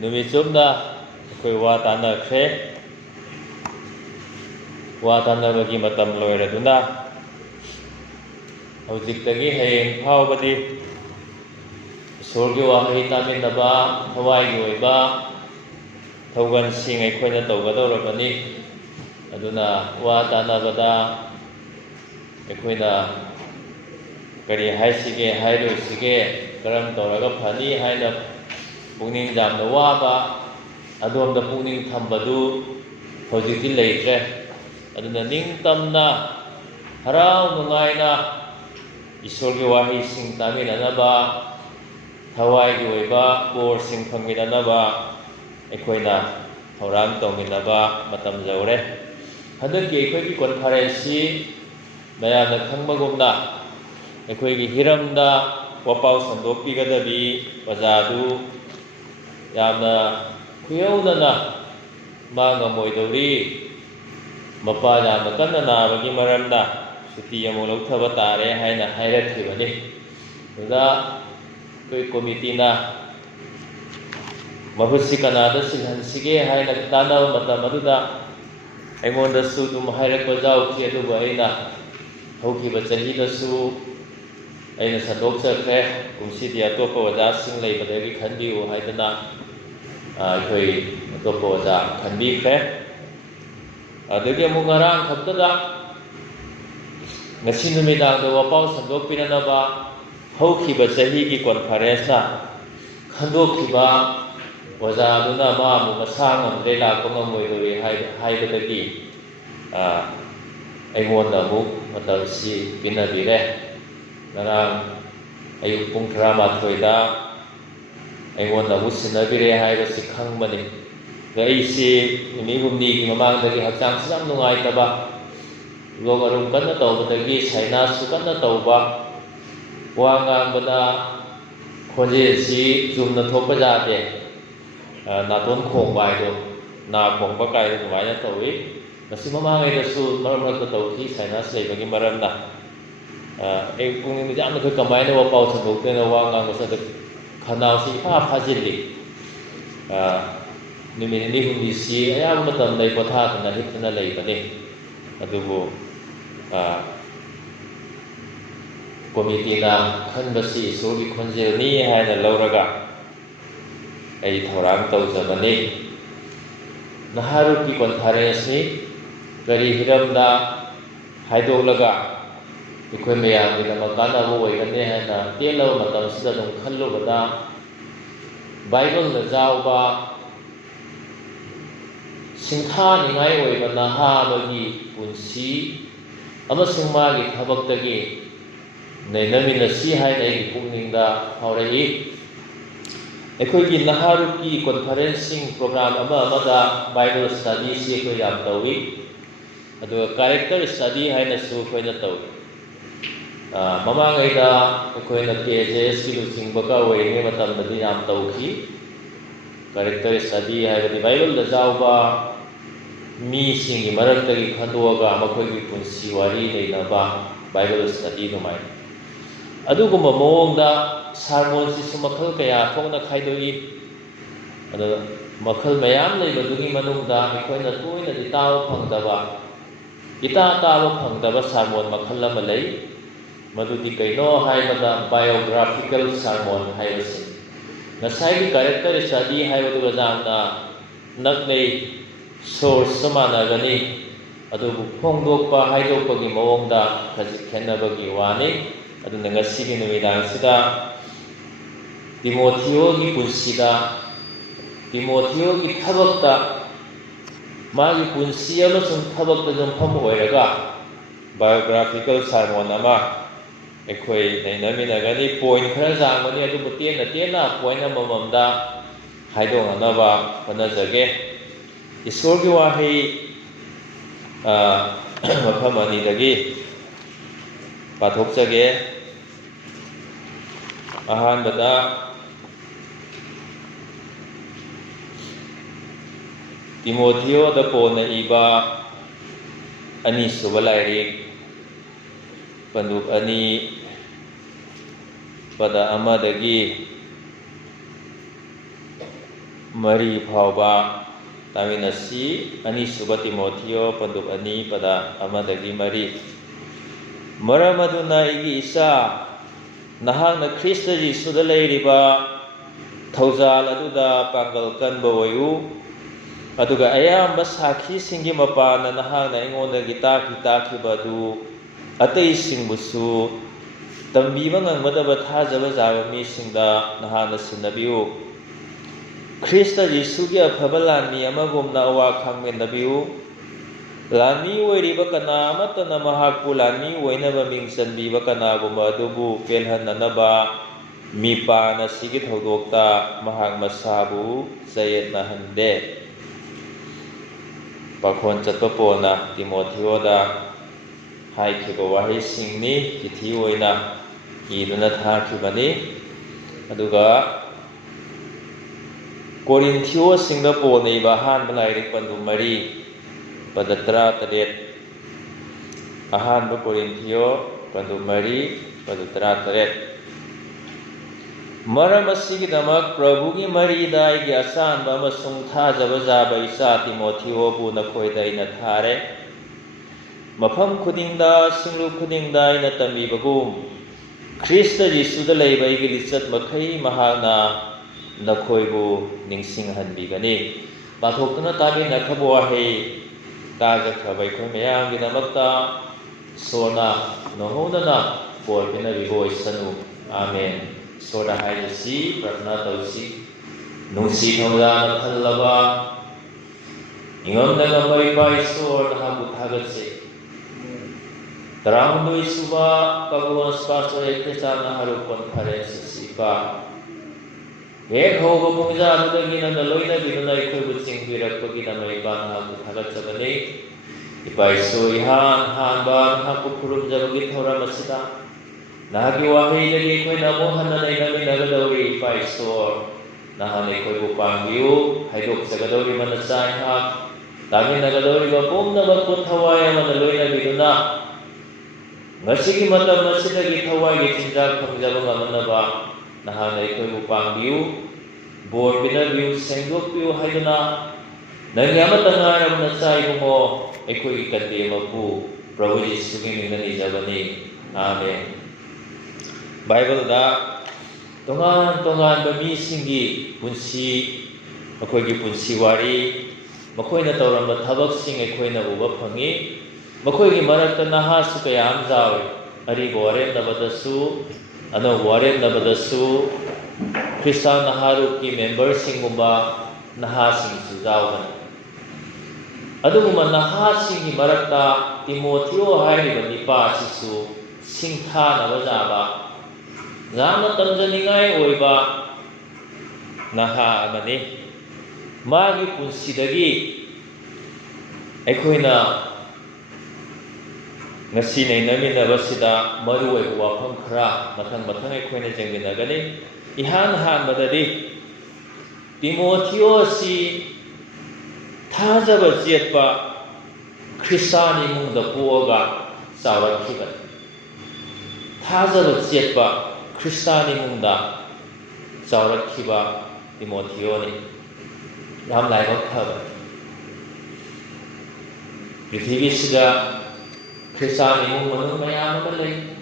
नुमित चुमना अखोई वा तानख्रे वा तानबगी मतम लोइरदुना हौजिक्तगी हयेंग फावबदी ईश्वरगी वाहै तामिनबा थवाइगी ओइबा थौगनसिंग अखोइना तौगदौरबनी अदुना वा तानबदा अखोइना करी हाइसिगे हाइरोइसिगे करम तौरगा फनी हाइना पुनिंग जामना वाबा अदोमदा पुनिंग थंबदु हौजिक्ति लेइत्रे अदुना निंगतमना हराव नुंगाइना ईश्वरगी वाहैसिंग तामिननबा थवाइगी ओइबा बोरसिंग फंगिननबा अखोइना थौरांग तौमिनबा मतम जौरे हदकी अखोइगी कॉन्फरेंसि मयामना खंगबगुमना अखोइगी हिरमदा वपाउ संदोकपिगदबी ओजादु यामना खुयौदना मा ngमोइदौरी मपा यामना कन्ना नाबगी मरमदा सुटी अमु लौथबा तारे हाइना हाइरखिबनी दुदा कोई कमिटीना महुत्सि कनादा सिलहनसिगे हाइना तानब मतम अदुदा अइंगोंदसु दुम हाइरकपा जाउखि अदुबु अइना हौखिबा चहिदसु अइना संदोकचख्रे कुमसिदि अतोपा ओजासिंग लेबदगी खनबिउ हाइदना अखोइ अतोपा ओजा खनबिख्रे अदगी अमु ngarang खक्तदा ngasi numidangda wapau sandokpinanaba haukiba chahigi conference khandokkiba ओजादुना मामु मसा ngamdre lakpa ngamoidori haibadagi अइंगोंदा अमुक मतमसि पिनबिरे ngarang ayuk pung 12दा अइंगोंदा अमुक सिनबिरे हाइबसि खंगबनि गइसि नुमि हुमनिगी ममांगदगी हक्चांगसि याम नुंगाइतबा लोग अरुम कन्ना तौबदगी साइनासु कन्ना तौबा वा ngangbada खोजेसि चुमना थोपा जाते नातोन खोंबा हाइदो ना खोंबा काइदो दुमाइना तौइ ngasi ममांगैदसु मरमरक तौखि साइनास लेबगी मरमना ए पुंगिंग जामना खै कमाइना वपाउ संदोक्तेना वा ngangbसद खनाउसि इफा फाजिल्लि नुमिनि हुमनिसि अयाम मतम लै पोथादना हिप्तना लेबनि अदुबु कमिटीना खनबसि ईश्वरगी खोंजेलनि हाइना लौरगा अइ थौरांग तौजबनि नहारुकी कॉन्फरेंसनि करी हिरमदा हाइदोलगा अखोइ मयामगिदमक कानबा ओइगने हाइना तेलबा मतमसिदा दुम खल्लुबदा बाइबलना जाउबा सिंथानिंगाइ ओइबा नहा अमगी पुंसि अमसुंग मागी थबक्तगी नैनमिनसि हाइना अइगी पुंगनिंगदा फाउरई अखोइगी नहारुकी कॉन्फरेंसिंग प्रोग्राम अमदा बाइबल स्टडी से अखोइ याम तौइ अदुगा कैरेक्टर स्टडी हाइनसु अखोइना तौइ ममांगैदा अखोइना केजेस की लुचिंगबका ओइरिङै मतमदि याम तौखि कैरेक्टर स्टडी हाइबदि बाइबल दा जाउबा मीसिंगी मरक्तगी खंदोगा मखोइगी पुंसि वारी लेनबा बाइबल स्टडी दुमाइ अदुगुम्बा मओंगदा सारमोनसिसु मखल कया थोंना खाइदोइ अदो मखल मयाम लेबदुगी मनुंगदा अखोइना तोइनदि ताव फंगदबा इता ताव फंगदबा सारमोन मखल अमा लई मदुदि canoe हाइबदा biographical सारमोन हाइबसि ngसाइगी character study हाइबदुगा जामना नक्नै source समानगनि अदुबु फोंदोकपा हाइदोकपगी मओंगदा खजि खेनबगी वानि अदुना ngasiगी नुमिदांसिदा तिमोथियोगी पुंसिदा तिमोथियोगी थबक्ता मागी पुंसि अमसुंग थबक्ता जुमफम ओइरगा बायोग्राफिकल सारमोन अमा अखोइ नैनमिनगनि पॉइंट खरा जांगनि अदुबु तेना तेना पॉइंट अमममदा हाइदोंगनबा होनजगे ईश्वरगी वाहै मफम अनिदगी पाथोकजगे अहानबदा तिमोथियोदा पोना इबा अनीसुबा लाइरिक पंदुक अनि पद अमदगी मरी फावबा तामिनसी अनीसुबा तिमोथियो पंदुक अनी पदा अमदगी मरी मरम अदुना इगी इसा नहांना ख्रिस्त जीसुदा लेरिबा थौजाल अदुदा पांगल कनबा ओयु अदुगा अयाम्बा साखीसिंगी मपाना नहांना अइंगोंदगी ताखिबा अदु अतैसिंगबुसु तंबीबा ngangbadaba thajaba jaba misingda nahana sinnabiu ख्रिस्त जीसुगी अफबा लानी अमगुमना अवा खांगमिनबिउ लानी ओइरिबा कना अमतना महाकु लानी ओइनबा मिंग चनबीबा कनागुमा अदुबु पेलहननबा मिपाना सिगी थौदोक्ता महाक मसाबु जयेतनहनदे पाखोन चतपा पोना तिमोथियोदा हाइखिबा वाहैसिंगनी चिठी ओइना इदुना थाखिबनी अदुगा कोरिन्थियो सिंगा पोनेबा अहानबा लाइरिक पंदु मरी पद 17 अहानबा कोरिन्थियो पंदु मरी पद 17 मरम असिगिदमक प्रभुगी मरीदा आइगी असानबा अमसुंग थाजबा जाबा इसा तिमोथियोबु नखोइदा इना थारे मफम खुदिंगदा सिंगलु खुदिंगदा इना तंबीबगुम ख्रिस्त जीसुदा लैबा आइगी लिचत मखै महाना नखोइबु निंसिंगहनबिगनी पाथोक्तुना ताबिनखबा वाहै ताजखबा अइखोइ मयामगिदमक्ता सोना नहोदना बोर पिनबिबो ओइसनु आमेन सोदा हाइसी प्रार्थना तौसी नुंसी थौजाना थल्लबा इंगमदगा मइपाइ सोर नहाबु थागतसे तराहुंदोइ सुबा पगोन स्पासो एकचाना हारु कॉन्फरेंस सिपा एक होबा पुंजा अदुदगी नंदा लोइना बिनुना इखोइबु चिंगबिरकपगी नमइबा नहाबु थागतसबने इपाइसो इहान हानबा नहाबु खुरुमजबगी थौरम असिदा नहागी वाहैदगी इखोइना अमुक हन्ना नैनमिनगदौरि इपाइसो नहाना इखोइबु पांबियु हाइदोकजगदौरि मनचा इहाक तामिनगदौरिबा पुमनबा कुथवाय अमना लोइना बिनुना ngasi matam asidagi thawai gi chinjak phangjaba ngamnaba nahana ikoi upangbiu bor binabiu sengdokpiu haiduna nangyama tangaram na chai bungo ikoi kande mapu prabhu jisu gi minani jabani amen bible da tongan ba mi singi punsi akoi gi punsi wari makoina tawramba thabak sing ikoi na uba phangi मखोइगी मरक्ता नहासु कयाम जावे अरिबो वरेनबदसु अनो वरेनबदसु ख्रिस्तान नहारु की member सिंगुबा नहासिंग सुजावबन अदुगुमा नहासिंगी मरक्ता तिमोथियो हाइरिबा निपासिसु सिंथा नबजाबा जाना तंजनिंगाय ओइबा नहा अमने मागी पुंसिदगी अखोइना ngasi neinaminnabasida maruoiba wafam khara mathang aikoina jengminagani ihan hanbadadi Timoteo si thajaba jetpa Kristani mungda puaga sawakiba thajaba jetpa Kristani mungda sawakiba Timoteo ni yam laibak thaba prithibisida Kristani mung manung mayam malay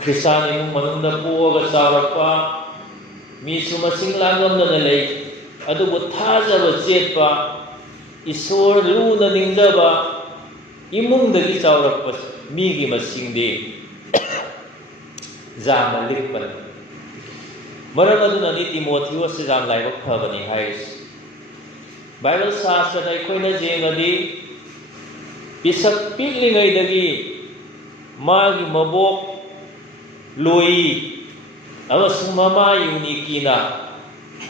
Kristani mung manung da puaga sawarpa misu masing langam na nalay adubo thajaba jetpa isor luna ningjaba imung dagi sawarpa migi masing di jama likpan maram aduna ni Timoteo si jam laibak phabani hais Bible sastra na ikoina jengadi pisak pilingaidagi magi mabok loi amasung mama yunikina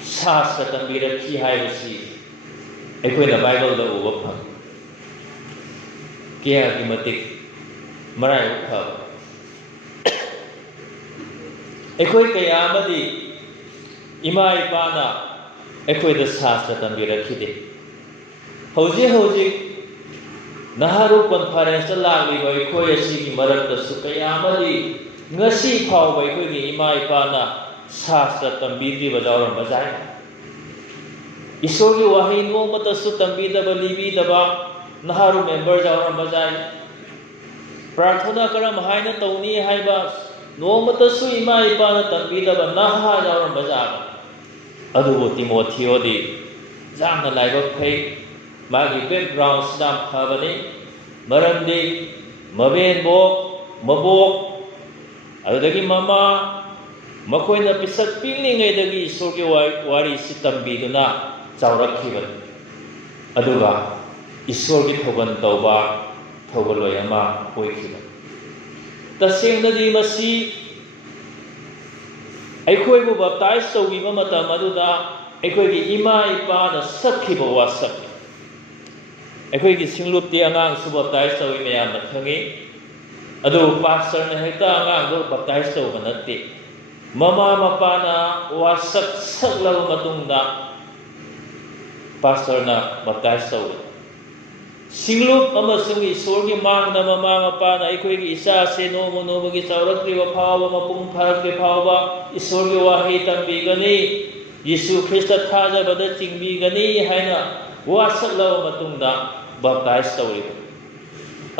sastra tambirakhi haibasi aikoina Bible da uba phang kya gi matik marai ukha aikoi kaya amadi ima ipana aikoi da sastra tambirakhi de hauji Naharu conference lagli bai khoi asi gi marak da su kayamali ngasi phau bai khoi gi ima ipana sastra tambidri bajawram bajai ईश्वरगी वहाई नोमतसु तंबीदबा लीबीदबा नहारु member जावरंबा जाय प्रार्थना करम हायना तौनी हायबा नोमतसु इमा इपाना तंबीदबा नहा जावरंबा जाय अदुबो तिमोथियोदी जामना लाइबक फै मागी बैकग्राउंड सिदाम फबनी मरमदी मबेनबोक मबोक अदुदगी ममा मखोइना पिसक पिंगलिंगैदगी ईश्वरगी वारी सि तंबीदुना चावरखिबन अदुगा ईश्वरगी थोगन तौबा थोगलोय अमा ओइखिबन तसेंगनदी मसी अखोइबु बप्ताइज तौबीबा मतम अदुदा अखोइगी इमा इपाना सक्खिबा वासक अखोइगी सिंगलुप्ती आंगांग सु बप्ताइज तौबी मयामना खंगी अदु पास्टरना हेक्ता आंगांग दो बप्ताइज तौबा नत्ते ममा मपाना वासक सकलबा मतुंगदा पास्टरना बप्ताइज तौबा सिंगलुप अमसुंग ईश्वरगी मांगदा ममा मपाना अखोइगी इचा से नोमो नोमगी चावरक्रिबा फावबा मपुंग फारक्रि फावबा ईश्वरगी वाहै तंबीगनी यीशु ख्रिस्ट थाजबदा चिंबीगनी हायना वासकलबा मतुंगदा बप्ताइज तौरिबा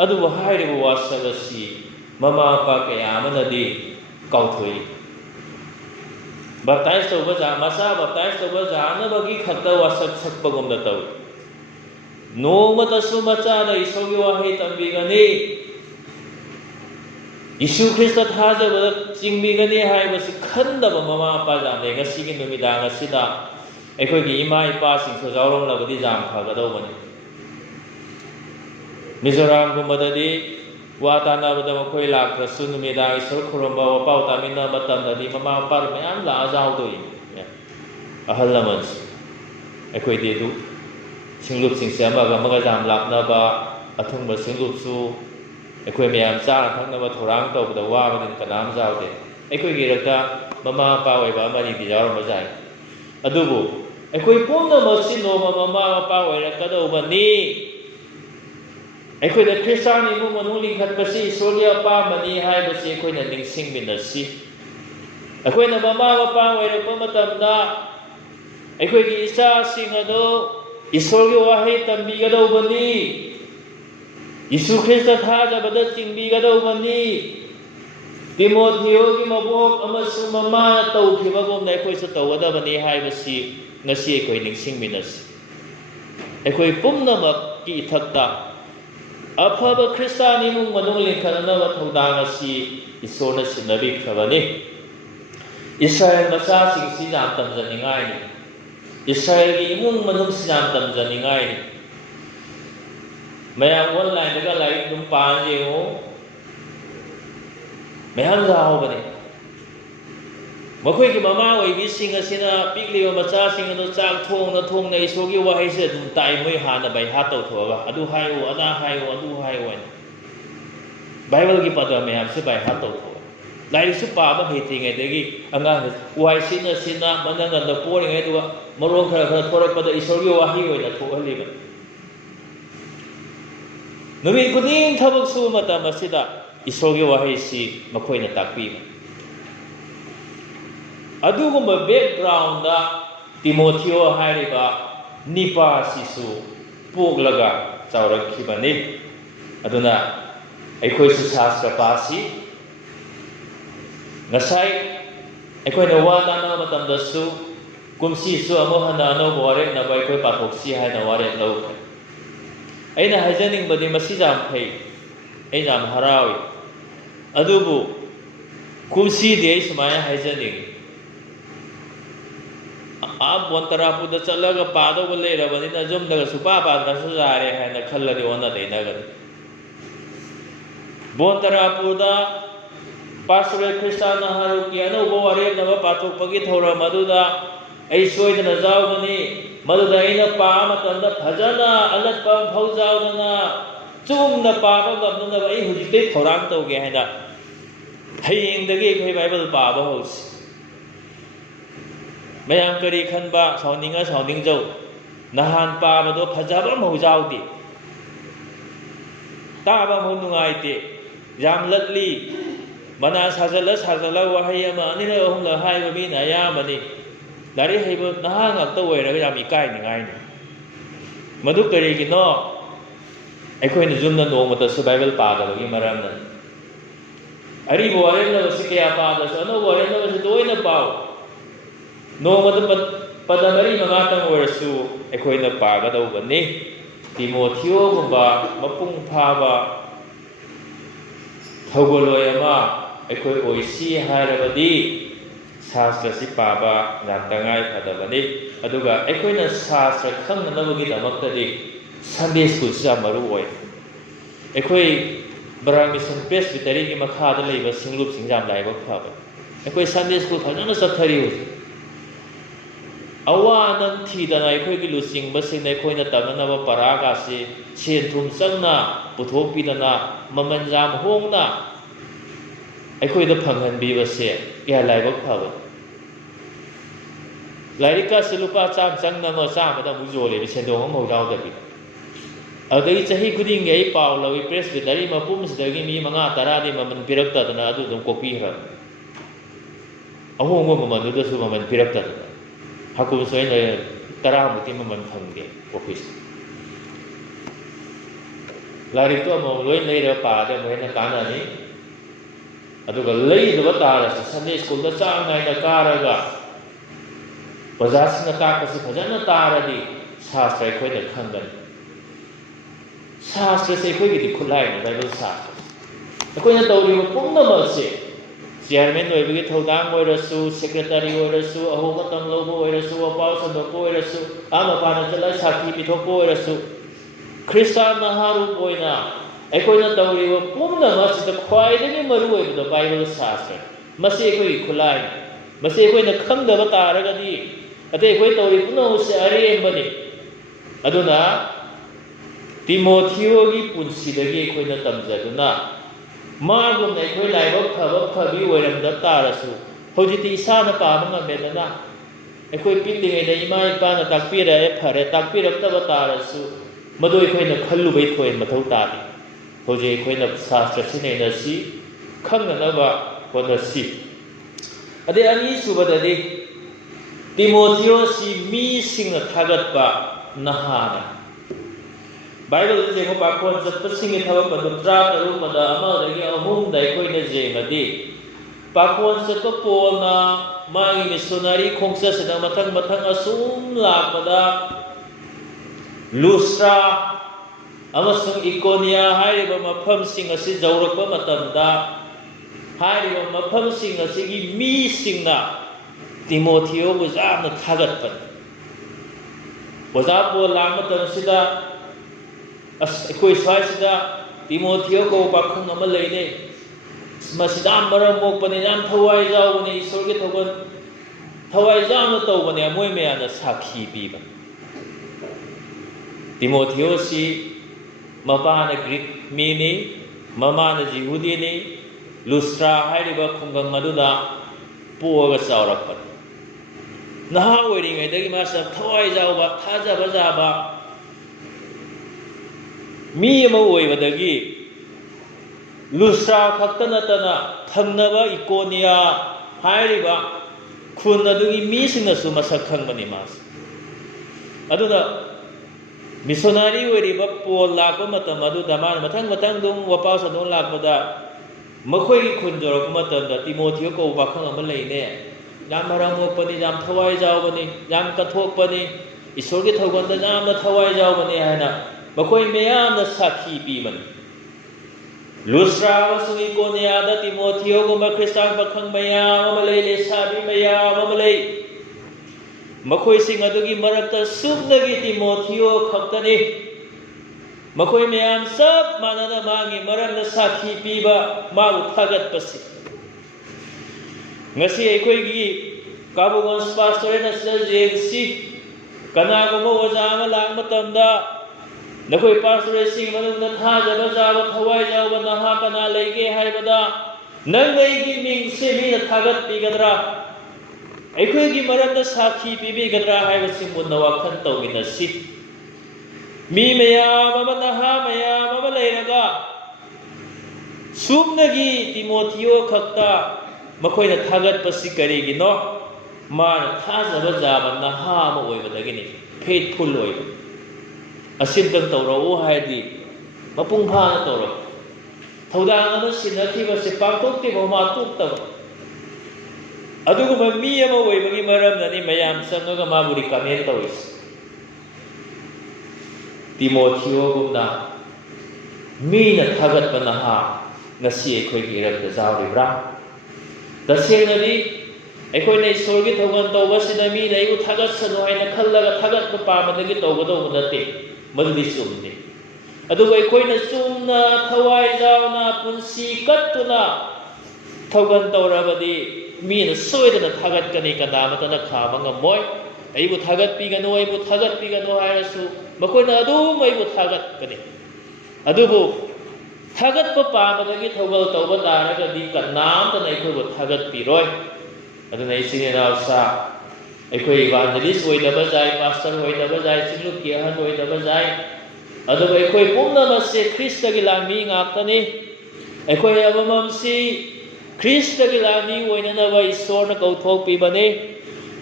अदुबो हायरिबा वासक असि ममा मपा कयामनदी काउथोई बप्ताइज तौबा जा मसा बप्ताइज तौबा जानबगी खक्ता वासक सकपगुमदा तौई नोमतसु मचाना ईश्वरगी वाहै तंबीगनी यीशु ख्रिस्ट थाजबदा चिंबीगनी हायबसि खंदबा ममा मपा जाने ngasiगी नुमिदांग असिदा अखोइगी इमा इपा सिंसो जावरंगलबदी जाम फगदौबनी मिजोराम गुमददी वातानाबदा मखोइ लाख्रसु नुमिदांग ईश्वर खुरंबा वपाव तामिना मतमददी ममा मपा मयाम ला जावदोई अहल लमन्स अखोइदी दु सिंगलुप सिंसे अमगा जाम लापनाबा अथुंबा सिंगलुपसु अखोइ मयाम चारा थंगनबा थोरांग तौबदा वाबदिन कनाम जावदे अखोइगी रक्ता ममा मपा ओइबा अमनिदि जावरंबा जाय अदुबु अखोइ पुनमसि नोमा ममा मपा ओइरकदौबनी अखोइदा ख्रिस्तान इमु मनु लिंखतबसि ईश्वरगी अपामनि हायबसि अखोइना निंसिंगमिनसि अखोइना ममा मपा ओइरकपा मतमदा अखोइगी इचासिंग अदो ईश्वरगी वाहै तंबीगदौबनी यीशु ख्रिस्ट थाजबदा चिंबीगदौबनी तिमोथियोगी मबोक अमसु ममाना तौखिबगुमना अखोइसु तौगदबनी हायबसि ngasi अखोइ निंसिंगमिनसि अखोइ पुमनमकि इथक्ता अफब ख्रिस्तान इमुंग मनुंग लिंखननबा थौदांग असि ईश्वरना सिनबिखबनी इस्राएल मचासिंगसि जाम तमजनिंगायनि इस्राएलगी इमुंग मनुंगसि जाम तमजनिंगायनि मयाम ऑनलाइन दगा लाइक दुम पान जेओ मयाम जाहोबनी मखोइगी ममा ओइबिसिंग असिना पिकलिबा मचासिंग अदो चाक थोंगना ईश्वरगी वाहैसे दुम ताइ मोइ हाना बै हा तौथोगा अदु हायो अदा हायो अदु हायो बाइबलगी पद मयाम से बै हा तौथोगा लाइरिसु पाबा हेतिंगैदगी अंगांग वाइसिना सिना मनंगन द पोरिंगै दुवा मरों खरा खरा थोरकपदा ईश्वरगी वाहै ओइना थोहलिबा नुमित खुदिंग थबक सु मतम असिदा ईश्वरगी वाहैसि मखोइना ताकपीबा अदुगुम्बा बैकग्राउंड तिमोथियो हायरिबा निपासिसु पोगलगा चावरखिबनी अदुना अखोइसु शास्त्र पासी ngасai अखोइना वा ताना मतमदसु कुमसिसु अमोहना अनौब वारेक नबा अखोइ पाथोक्सि हायना वारेक लौ अइना हाइजनिंगबदि मसि जाम फै अइ जाम हरावि अदुबु कुमसि दे सुमाय हाइजनिंग आप बोंतरापुद चलगा पादोब लेरबनिना जुमदगा सुपा पादनासु जारे हायना खल्लदि ओना देनगन बोंतरापुदा पास्टोरल ख्रिस्तान हारुकी अनौब वारेक नबा पाथोकपगी थौरम अदुदा अइ सोइदना जावगनी मदुदा अइना पामतंदा फजना अलटपा फौजावदना चुमना पाबा गमनुना अइ हुजिते थौरांग तौगे हायना हयेंदगी अखोइ बाइबल पाबा हौसि मयाम करी खनबा साउनिंगा साउनिंगजौ नहान पाबदो फजाबा मौजावदि ताबा मौ नुंगाइते याम लटली मना साजला साजला वहाय अमा अनिरा अहुमला हायबा मीना यामनि ꯂꯥꯏꯔꯤꯛ ꯍꯩꯕ ꯅꯍꯥ ꯉꯥꯛꯇ ꯑꯣꯏꯔꯒ ꯌꯥꯝ ꯏꯀꯥꯏꯅꯤꯡꯉꯥꯏꯅꯤ ꯃꯗꯨ ꯀꯔꯤꯒꯤꯅꯣ ꯑꯩꯈꯣꯏꯅ ꯌꯨꯝꯗ ꯅꯣꯡꯃꯇꯁꯨ ꯕꯥꯏꯕꯜ ꯄꯥꯗꯕꯒꯤ ꯃꯔꯝꯅ ꯑꯔꯤꯕ ꯋꯥꯔꯦꯝꯅꯕꯁꯤ ꯀꯌꯥ ꯄꯥꯗ꯭ꯔꯁꯨ ꯑꯅꯧꯕ ꯋꯥꯔꯦꯝꯅꯕꯁꯤ ꯇꯣꯏꯅ ꯄꯥꯎ ꯅꯣꯡꯃꯗ ꯄꯗ 4-5ꯇꯪ ꯑꯣꯏꯔꯁꯨ ꯑꯩꯈꯣꯏꯅ ꯄꯥꯒꯗꯧꯕꯅꯤ ꯇꯤꯃꯣꯊꯤꯌꯣꯒꯨꯝꯕ ꯃꯄꯨꯡ ꯐꯥꯕ ꯊꯧꯒꯜꯂꯣꯏ ꯑꯃ ꯑꯩꯈꯣꯏ ꯑꯣꯏꯁꯤ ꯍꯥꯏꯔꯕꯗꯤ ꯁꯥꯁꯇ꯭ꯔꯁꯤ ꯄꯥꯕ ꯌꯥꯝ ꯇꯉꯥꯏ ꯐꯗꯕꯅꯤ ꯑꯗꯨꯒ ꯑꯩꯈꯣꯏꯅ ꯁꯥꯁꯇ꯭ꯔ ꯈꯪꯅꯅꯕꯒꯤꯗꯃꯛꯇꯗꯤ ꯁꯟꯗꯦ ꯁ꯭ꯀꯨꯜꯁꯤ ꯌꯥꯝ ꯃꯔꯨ ꯑꯣꯏ ꯑꯩꯈꯣꯏ ꯕꯔꯥꯛ ꯃꯤꯁꯟ ꯄ꯭ꯔꯦꯁꯕꯤꯇꯔꯤꯒꯤ ꯃꯈꯥꯗ ꯂꯩꯕ ꯁꯤꯡꯂꯨꯞꯁꯤꯡ ꯌꯥꯝ ꯂꯥꯏꯕꯛ ꯐꯕ ꯑꯩꯈꯣꯏ ꯁꯟꯗꯦ ꯁ꯭ꯀꯨꯜ ꯐꯖꯅ ꯆꯠꯊꯔꯤ ꯍꯧꯖꯤꯛ ꯑꯋꯥ ꯑꯅꯪ ꯊꯤꯗꯅ ꯑꯩꯈꯣꯏꯒꯤ ꯂꯨꯆꯤꯡꯕꯁꯤꯡꯅ ꯑꯩꯈꯣꯏꯅ ꯇꯝꯅꯅꯕ ꯄꯔꯥꯒꯥꯁꯤ ꯁꯦꯟ ꯊꯨꯝ ꯆꯪꯅ ꯄꯨꯊꯣꯛꯄꯤꯗꯅ ꯃꯃꯜ ꯌꯥꯝ ꯍꯣꯡꯅ ꯑꯩꯈꯣꯏꯗ ꯐꯪꯍꯟꯕꯤꯕꯁꯦ ꯀꯌꯥ ꯂꯥꯏꯕꯛ ꯐꯕ ꯂꯥꯏꯔꯤꯛꯀꯥꯁꯤ ꯂꯨꯄꯥ 100 ꯆꯪꯅꯕ 100ꯗ ꯑꯃꯨꯛ ꯌꯣꯜꯂꯦꯕ ꯁꯦꯟꯗꯣꯡ ꯑꯃꯐꯥꯎ ꯌꯥꯎꯗꯕꯤ ꯑꯗꯨꯗꯒꯤ ꯆꯍꯤ ꯈꯨꯗꯤꯡꯒꯤ ꯑꯩ ꯄꯥꯎ ꯂꯧꯏ ꯄ꯭ꯔꯦꯁꯕꯤꯇꯔꯤ ꯃꯄꯨꯝꯁꯤꯗꯒꯤ ꯃꯤ 5-10ꯗꯤ ꯃꯃꯜ ꯄꯤꯔꯛꯇꯗꯅ ꯑꯗꯨ ꯑꯗꯨꯝ ꯀꯣꯛꯄꯤꯈ꯭ꯔꯕ ꯑꯍꯣꯡꯕ ꯃꯃꯜꯗꯨꯗꯁꯨ ꯃꯃꯜ ꯄꯤꯔꯛꯇꯗꯅ ꯍꯥꯀꯨꯝꯁꯨ ꯑꯩꯅ 10ꯃꯨꯛꯇꯤ ꯃꯃꯜ ꯐꯪꯗꯦ ꯑꯣꯐꯤꯁꯇ ꯂꯥꯏꯔꯤꯛꯇꯣ ꯑꯃꯨꯛ ꯂꯣꯏ ꯂꯩꯔꯒ ꯄꯥꯔꯗꯤ ꯑꯃꯨꯛ ꯍꯦꯟꯅ ꯀꯥꯟꯅꯅꯤ ꯑꯗꯨꯒ ꯂꯩꯗꯕ ꯇꯥꯔꯁꯨ ꯁꯟꯗꯦ ꯁ꯭ꯀꯨꯜꯗ ꯆꯥꯡ ꯅꯥꯏꯅ ꯀꯥꯔꯒ ꯑꯣꯖꯥꯁꯤꯡꯅ ꯇꯥꯛꯄꯁꯤ ꯐꯖꯅ ꯇꯥꯔꯗꯤ ꯁꯥꯁꯇ꯭ꯔ ꯑꯩꯈꯣꯏꯅ ꯈꯪꯒꯅꯤ ꯁꯥꯁꯇ꯭ꯔꯁꯦ ꯑꯩꯈꯣꯏꯒꯤꯗꯤ ꯈꯨꯠꯂꯥꯏꯅꯤ ꯕꯥꯏꯕꯜ ꯁꯥꯁꯇ꯭ꯔ ꯑꯩꯈꯣꯏꯅ ꯇꯧꯔꯤꯕ ꯄꯨꯝꯅꯃꯛꯁꯦ ꯆꯤꯌꯔꯃꯦꯟ ꯑꯣꯏꯕꯒꯤ ꯊꯧꯗꯥꯡ ꯑꯣꯏꯔꯁꯨ ꯁꯦꯀ꯭ꯔꯦꯇꯔꯤ ꯑꯣꯏꯔꯁꯨ ꯑꯍꯣꯡꯕꯇꯪ ꯂꯧꯕ ꯑꯣꯏꯔꯁꯨ ꯋꯥꯄꯥꯎ ꯁꯟꯗꯣꯛꯄ ꯑꯣꯏꯔꯁꯨ ꯃꯄꯥꯟꯗ ꯆꯠꯂꯒ ꯁꯥꯈꯤ ꯄꯤꯊꯣꯛꯄ ꯑꯣꯏꯔꯁꯨ ꯈ꯭ꯔꯤꯁꯇꯥꯟ ꯅꯍꯥꯔꯨꯞ ꯑꯣꯏꯅ ꯑꯩꯈꯣꯏꯅ ꯇꯧꯔꯤꯕ ꯄꯨꯝꯅꯃꯛꯁꯤꯗ ꯈ꯭ꯋꯥꯏꯗꯒꯤ ꯃꯔꯨꯑꯣꯏꯕꯗ ꯕꯥꯏꯕꯜ ꯁꯥꯁꯇ꯭ꯔ ꯃꯁꯤ ꯑꯩꯈꯣꯏꯒꯤ ꯈꯨꯠꯂꯥꯏꯅꯤ ꯃꯁꯤ ꯑꯩꯈꯣꯏꯅ ꯈꯪꯗꯕ ꯇꯥꯔꯒꯗꯤ ꯑꯇꯩ ꯑꯩꯈꯣই ꯇꯧꯔꯤ ꯄꯨꯝꯅꯃꯛꯁꯦ ꯑꯔꯦꯝꯕꯅꯤ ꯑꯗꯨꯅ ꯇꯤꯃꯣꯊꯤꯌꯣꯒꯤ ꯄꯨꯟꯁꯤꯗꯒꯤ ꯑꯩꯈꯣꯏꯅ ꯇꯝꯖꯗꯨꯅ ꯃꯥꯒꯨꯝꯅ ꯑꯩꯈꯣꯏ ꯂꯥꯏꯕꯛ ꯐꯕ ꯐꯕꯤ ꯑꯣꯏꯔꯝꯗ ꯇꯥꯔꯁꯨ ꯍꯧꯖꯤꯛꯇꯤ ꯏꯁꯥꯅ ꯄꯥꯕ ꯉꯝꯃꯦꯗꯅ ꯑꯩꯈꯣꯏ ꯄꯤꯛꯂꯤꯉꯩꯗ ꯏꯃꯥ ꯏꯄꯥꯅ ꯇꯥꯛꯄꯤꯔꯛꯑꯦ ꯐꯔꯦ ꯇꯥꯛꯄꯤꯔꯛꯇꯕ ꯇꯥꯔꯁꯨ ꯃꯗꯨ ꯑꯩꯈꯣꯏꯅ ꯈꯜꯂꯨꯕꯩ ꯊꯣꯏꯅ ꯃꯊꯧ ꯇꯥꯗꯦ ꯍꯧꯖꯤꯛ ꯑꯩꯈꯣꯏꯅ ꯁꯥꯁꯇ꯭ꯔ ꯁꯤꯟꯅꯩꯅꯁꯤ ꯈꯪꯅꯅꯕ ꯍꯣꯠꯅꯁꯤ ꯑꯗꯩ ꯑꯅꯤꯁꯨꯕꯗꯗꯤ ꯇꯤꯃꯣꯊꯤꯌꯣꯁꯤ ꯃꯤꯁꯤꯡꯅ ꯊꯥꯒꯠꯄ ꯅꯍꯥꯅ ꯕꯥꯏꯕꯜꯗ ꯌꯦꯡꯉꯨ ꯄꯥꯈꯣꯟ ꯆꯠꯄꯁꯤꯡꯒꯤ ꯊꯕꯛ 13-3 ꯑꯩꯈꯣꯏꯅ ꯌꯦꯡꯉꯗꯤ ꯄꯥꯈꯣꯟ ꯆꯠꯄ ꯄꯣꯜꯅ ꯃꯥꯒꯤ ꯃꯤꯁꯣꯅꯔꯤ ꯈꯣꯡꯆꯠꯁꯤꯗ ꯃꯊꯪ ꯑꯁꯨꯝ ꯂꯥꯛꯄꯗ ꯂꯨꯁꯇ꯭ꯔꯥ ꯑꯃꯁꯨꯡ ꯏꯀꯣꯅꯤꯌꯥ ꯍꯥꯏꯔꯤꯕ ꯃꯐꯝꯁꯤꯡ ꯑꯁꯤ ꯌꯧꯔꯛꯄ ꯃꯇꯝꯗ ꯍꯥꯏꯔꯤꯕ ꯃꯐꯝꯁꯤꯡ ꯑꯁꯤꯒꯤ ꯃꯤꯁꯤꯡꯅ ꯇꯤꯃꯣꯊꯤꯌꯣꯕꯨ ꯌꯥꯝꯅ ꯊꯥꯒꯠꯄꯅꯤ ꯑꯣꯖꯥ ꯄꯣꯜ ꯂꯥꯛꯄ ꯃꯇꯝꯁꯤꯗ ꯑꯩꯈꯣꯏ ꯁ꯭ꯋꯥꯏꯁꯤꯗ ꯇꯤꯃꯣꯊꯤꯌꯣ ꯀꯧꯕ ꯄꯥꯈꯪ ꯑꯃ ꯂꯩꯅꯦ ꯃꯁꯤꯗ ꯌꯥꯝ ꯃꯔꯝ ꯃꯣꯛꯄꯅꯤ ꯌꯥꯝ ꯊꯋꯥꯏ ꯌꯥꯎꯕꯅꯤ ꯏꯁꯣꯔꯒꯤ ꯊꯧꯒꯜ ꯊꯋꯥꯏ ꯌꯥꯎꯅ ꯇꯧꯕꯅꯤ ꯃꯣꯏ ꯃꯌꯥꯝꯅ ꯁꯥꯈꯤ ꯄꯤꯕ ꯇꯤꯃꯣꯊꯤꯌꯣꯁꯤ ꯃꯄꯥꯅ ꯒ꯭ꯔꯤꯛ ꯃꯤꯅꯤ ꯃꯃꯥꯅ ꯌꯤꯍꯨꯗꯤꯅꯤ ꯂꯨꯁꯇ꯭ꯔꯥ ꯍꯥꯏꯔꯤꯕ ꯈꯨꯡꯒꯪ ꯑꯗꯨꯗ ꯄꯣꯛꯑꯒ ꯆꯥꯎꯔꯛꯄꯅꯤ ꯅꯍꯥ ꯑꯣꯏꯔꯤꯉꯩꯗꯒꯤ ꯃꯥꯁꯤ ꯊꯋꯥꯏ ꯌꯥꯎꯕ ꯊꯥꯖꯕ ꯌꯥꯕ ꯃꯤ ꯑꯃ ꯑꯣꯏꯕꯗꯒꯤ ꯂꯨꯁꯇ꯭ꯔꯥ ꯈꯛꯇ ꯅꯠꯇꯅ ꯊꯪꯅꯕ ꯏꯀꯣꯅꯤꯌꯥ ꯍꯥꯏꯔꯤꯕ ꯈꯨꯟ ꯑꯗꯨꯒꯤ ꯃꯤꯁꯤꯡꯅꯁꯨ ꯃꯁꯛ ꯈꯪꯕꯅꯤ ꯃꯥꯁꯤ ꯑꯗꯨꯅ ꯃꯤꯁꯣꯅꯥꯔꯤ ꯑꯣꯏꯔꯤꯕ ꯄꯣꯜ ꯂꯥꯛꯄ ꯃꯇꯝ ꯑꯗꯨꯗ ꯃꯥꯅ ꯃꯊꯪ ꯑꯗꯨꯝ ꯋꯥꯄꯥꯎ ꯁꯟꯗꯣꯛ ꯂꯥꯛꯄꯗ ꯃꯈꯣꯏꯒꯤ ꯈꯨꯟ ꯌꯧꯔꯛꯄ ꯃꯇꯝꯗ ꯇꯤꯃꯣꯊꯤꯌꯣ ꯀꯧꯕ ꯄꯥꯈꯪ ꯑꯃ ꯂꯩꯅꯦ ꯌꯥꯝ ꯃꯔꯝ ꯃꯣꯛꯄꯅꯤ ꯌꯥꯝ ꯊꯋꯥꯏ ꯌꯥꯎꯕꯅꯤ ꯌꯥꯝ ꯀꯠꯊꯣꯛꯄꯅꯤ ꯏꯁꯣꯔꯒꯤ ꯊꯧꯒꯜꯗ ꯌꯥꯝꯅ ꯊꯋꯥꯏ ꯌꯥꯎꯕꯅꯤ ꯍꯥꯏꯅ ꯃꯈꯣꯏ ꯃꯌꯥꯝꯅ ꯁꯥꯈꯤ ꯄꯤꯕꯅꯤ ꯂꯨꯁꯇ꯭ꯔꯥ ꯑꯃꯁꯨꯡ ꯏꯀꯣꯅꯤꯌꯥꯗ ꯇꯤꯃꯣꯊꯤꯌꯣꯒꯨꯝꯕ ꯈ꯭ꯔꯤꯁꯇꯥꯟ ꯄꯥꯈꯪ ꯃꯌꯥꯝ ꯑꯃ ꯂꯩ ꯂꯩꯁꯥꯕꯤ ꯃꯌꯥꯝ ꯑꯃ ꯂꯩ ꯃꯈꯣꯏꯁꯤꯡ ꯑꯗꯨꯒꯤ ꯃꯔꯛꯇ ꯁꯨꯞꯅꯒꯤ ꯇꯤꯃꯣꯊꯤꯌꯣ ꯈꯛꯇꯅꯤ ꯃꯈꯣꯏ ꯃꯌꯥꯝ ꯆꯞ ꯃꯥꯟꯅꯅ ꯃꯥꯒꯤ ꯃꯔꯝꯗ ꯁꯥꯈꯤ ꯄꯤꯕ ꯃꯥꯕꯨ ꯊꯥꯒꯠꯄꯁꯤ ꯉꯁꯤ ꯑꯩꯈꯣꯏꯒꯤ ꯀꯥꯕꯨꯒꯟꯁ ꯄꯥꯁꯇꯣꯔꯦꯠ ꯑꯁꯤꯗ ꯌꯦꯡꯁꯤ ꯀꯅꯥꯒꯨꯝꯕ ꯑꯣꯖꯥ ꯑꯃ ꯂꯥꯛꯄ ꯃꯇꯝꯗ ꯅꯈꯣꯏ ꯄꯥꯁꯇꯣꯔꯦꯠꯁꯤꯡꯒꯤ ꯃꯅꯨꯡꯗ ꯊꯥꯖꯕ ꯌꯥꯕ ꯊꯋꯥꯏ ꯌꯥꯎꯕ ꯅꯍꯥ ꯀꯅꯥ ꯂꯩꯒꯦ ꯍꯥꯏꯕꯗ ꯅꯪ ꯑꯩꯒꯤ ꯃꯤꯡꯁꯦ ꯃꯤꯅ ꯊꯥꯒꯠꯄꯤꯒꯗ꯭ꯔꯥ ꯑꯩꯈꯣꯏꯒꯤ ꯃꯔꯝꯗ ꯁꯥꯈꯤ ꯄꯤꯕꯤꯒꯗ꯭ꯔꯥ ꯍꯥꯏꯕꯁꯤ ꯃꯨꯟꯅ ꯋꯥꯈꯜ ꯇꯧꯃꯤꯟꯅꯁꯤ ꯃꯤ ꯃꯌꯥꯝ ꯑꯃ ꯅꯍꯥ ꯃꯌꯥꯝ ꯑꯃ ꯂꯩꯔꯒ ꯁꯨꯞꯅꯒꯤ ꯇꯤꯃꯣꯊꯤꯌꯣ ꯈꯛꯇ ꯃꯈꯣꯏꯅ ꯊꯥꯒꯠꯄꯁꯤ ꯀꯔꯤꯒꯤꯅꯣ ꯃꯥꯅ ꯊꯥꯖꯕ ꯖꯥꯕ ꯅꯍꯥ ꯑꯃ ꯑꯣꯏꯕꯗꯒꯤꯅꯤ ꯐꯦꯠꯐꯨꯜ ꯑꯣꯏꯕ ꯑꯁꯤꯝꯇꯪ ꯇꯧꯔꯛꯎ ꯍꯥꯏꯔꯗꯤ ꯃꯄꯨꯡ ꯐꯥꯅ ꯇꯧꯔꯛꯎ ꯊꯧꯗꯥꯡ ꯑꯃ ꯁꯤꯟꯅꯈꯤꯕꯁꯦ ꯄꯥꯡꯊꯣꯛꯇ꯭ꯔꯤꯐꯥꯎ ꯃꯥ ꯇꯣꯛꯇꯕ ꯑꯗꯨꯒꯨꯝꯕ ꯃꯤ ꯑꯃ ꯑꯣꯏꯕꯒꯤ ꯃꯔꯝꯅꯅꯤ ꯃꯌꯥꯝ ꯆꯪꯉꯒ ꯃꯥꯕꯨ ꯔꯤꯀꯃꯦꯟ ꯇꯧꯔꯤꯁꯦ ꯇꯤꯃꯣꯊꯤꯌꯣꯒꯨꯝꯅ ꯃꯤꯅ ꯊꯥꯒꯠꯄ ꯅꯍꯥ ꯉꯁꯤ ꯑꯩꯈꯣꯏꯒꯤ ꯏꯔꯛꯇ ꯌꯥꯎꯔꯤꯕ꯭ꯔꯥ ꯇꯁꯦꯡꯅꯗꯤ ꯑꯩꯈꯣꯏꯅ ꯏꯁꯣꯔꯒꯤ ꯊꯧꯒꯜ ꯇꯧꯕꯁꯤꯗ ꯃꯤꯅ ꯑꯩꯕꯨ ꯊꯥꯒꯠꯁꯅꯨ ꯍꯥꯏꯅ ꯈꯜꯂꯒ ꯊꯥꯒꯠꯄ ꯄꯥꯝꯕꯗꯒꯤ ꯇꯧꯒꯗꯧꯕ ꯅꯠꯇꯦ ꯃꯗꯨꯗꯤ ꯆꯨꯝꯗꯦ ꯑꯗꯨꯕꯨ ꯑꯩꯈꯣꯏꯅ ꯆꯨꯝꯅ ꯊꯋꯥꯏ ꯌꯥꯎꯅ ꯄꯨꯟꯁꯤ ꯀꯠꯇꯨꯅ ꯊꯧꯒꯜ ꯇꯧꯔꯕꯗꯤ ꯃꯤꯅ ꯁꯣꯏꯗꯅ ꯊꯥꯒꯠꯀꯅꯤ ꯀꯅꯥꯃꯇꯅ ꯈꯥꯝꯕ ꯉꯝꯃꯣꯏ ꯑꯩꯕꯨ ꯊꯥꯒꯠꯄꯤꯒꯅꯨ ꯑꯩꯕꯨ ꯊꯥꯒꯠꯄꯤꯒꯅꯨ ꯍꯥꯏꯔꯁꯨ ꯃꯈꯣꯏꯅ ꯑꯗꯨꯝ ꯑꯩꯕꯨ ꯊꯥꯒꯠꯀꯅꯤ ꯑꯗꯨꯕꯨ ꯊꯥꯒꯠꯄ ꯄꯥꯝꯕꯗꯒꯤ ꯊꯧꯒꯜ ꯇꯧꯕ ꯇꯥꯔꯒꯗꯤ ꯀꯅꯥꯝꯇꯅ ꯑꯩꯈꯣꯏꯕꯨ ꯊꯥꯒꯠꯄꯤꯔꯣꯏ ꯑꯗꯨꯅ ꯏꯆꯤꯟ ꯏꯅꯥꯎꯁꯥ ꯑꯩꯈꯣꯏ ꯏꯚꯥꯟꯖꯦꯂꯤꯁ ꯑꯣꯏꯗꯕ ꯌꯥꯏ ꯄꯥꯁꯇꯔ ꯑꯣꯏꯗꯕ ꯌꯥꯏ ꯆꯤꯡꯂꯨꯞꯀꯤ ꯑꯍꯟ ꯑꯣꯏꯗꯕ ꯌꯥꯏ ꯑꯗꯨꯕꯨ ꯑꯩꯈꯣꯏ ꯄꯨꯝꯅꯃꯛꯁꯦ ꯈ꯭ꯔꯤꯁꯇꯒꯤ ꯂꯥꯟꯃꯤ ꯉꯥꯛꯇꯅꯤ ꯑꯩꯈꯣꯏ ꯑꯃꯃꯝꯁꯤ ꯈ꯭ꯔꯤꯁꯇꯒꯤ ꯂꯥꯟꯃꯤ ꯑꯣꯏꯅꯅꯕ ꯏꯁꯣꯔꯅ ꯀꯧꯊꯣꯛꯄꯤꯕꯅꯤ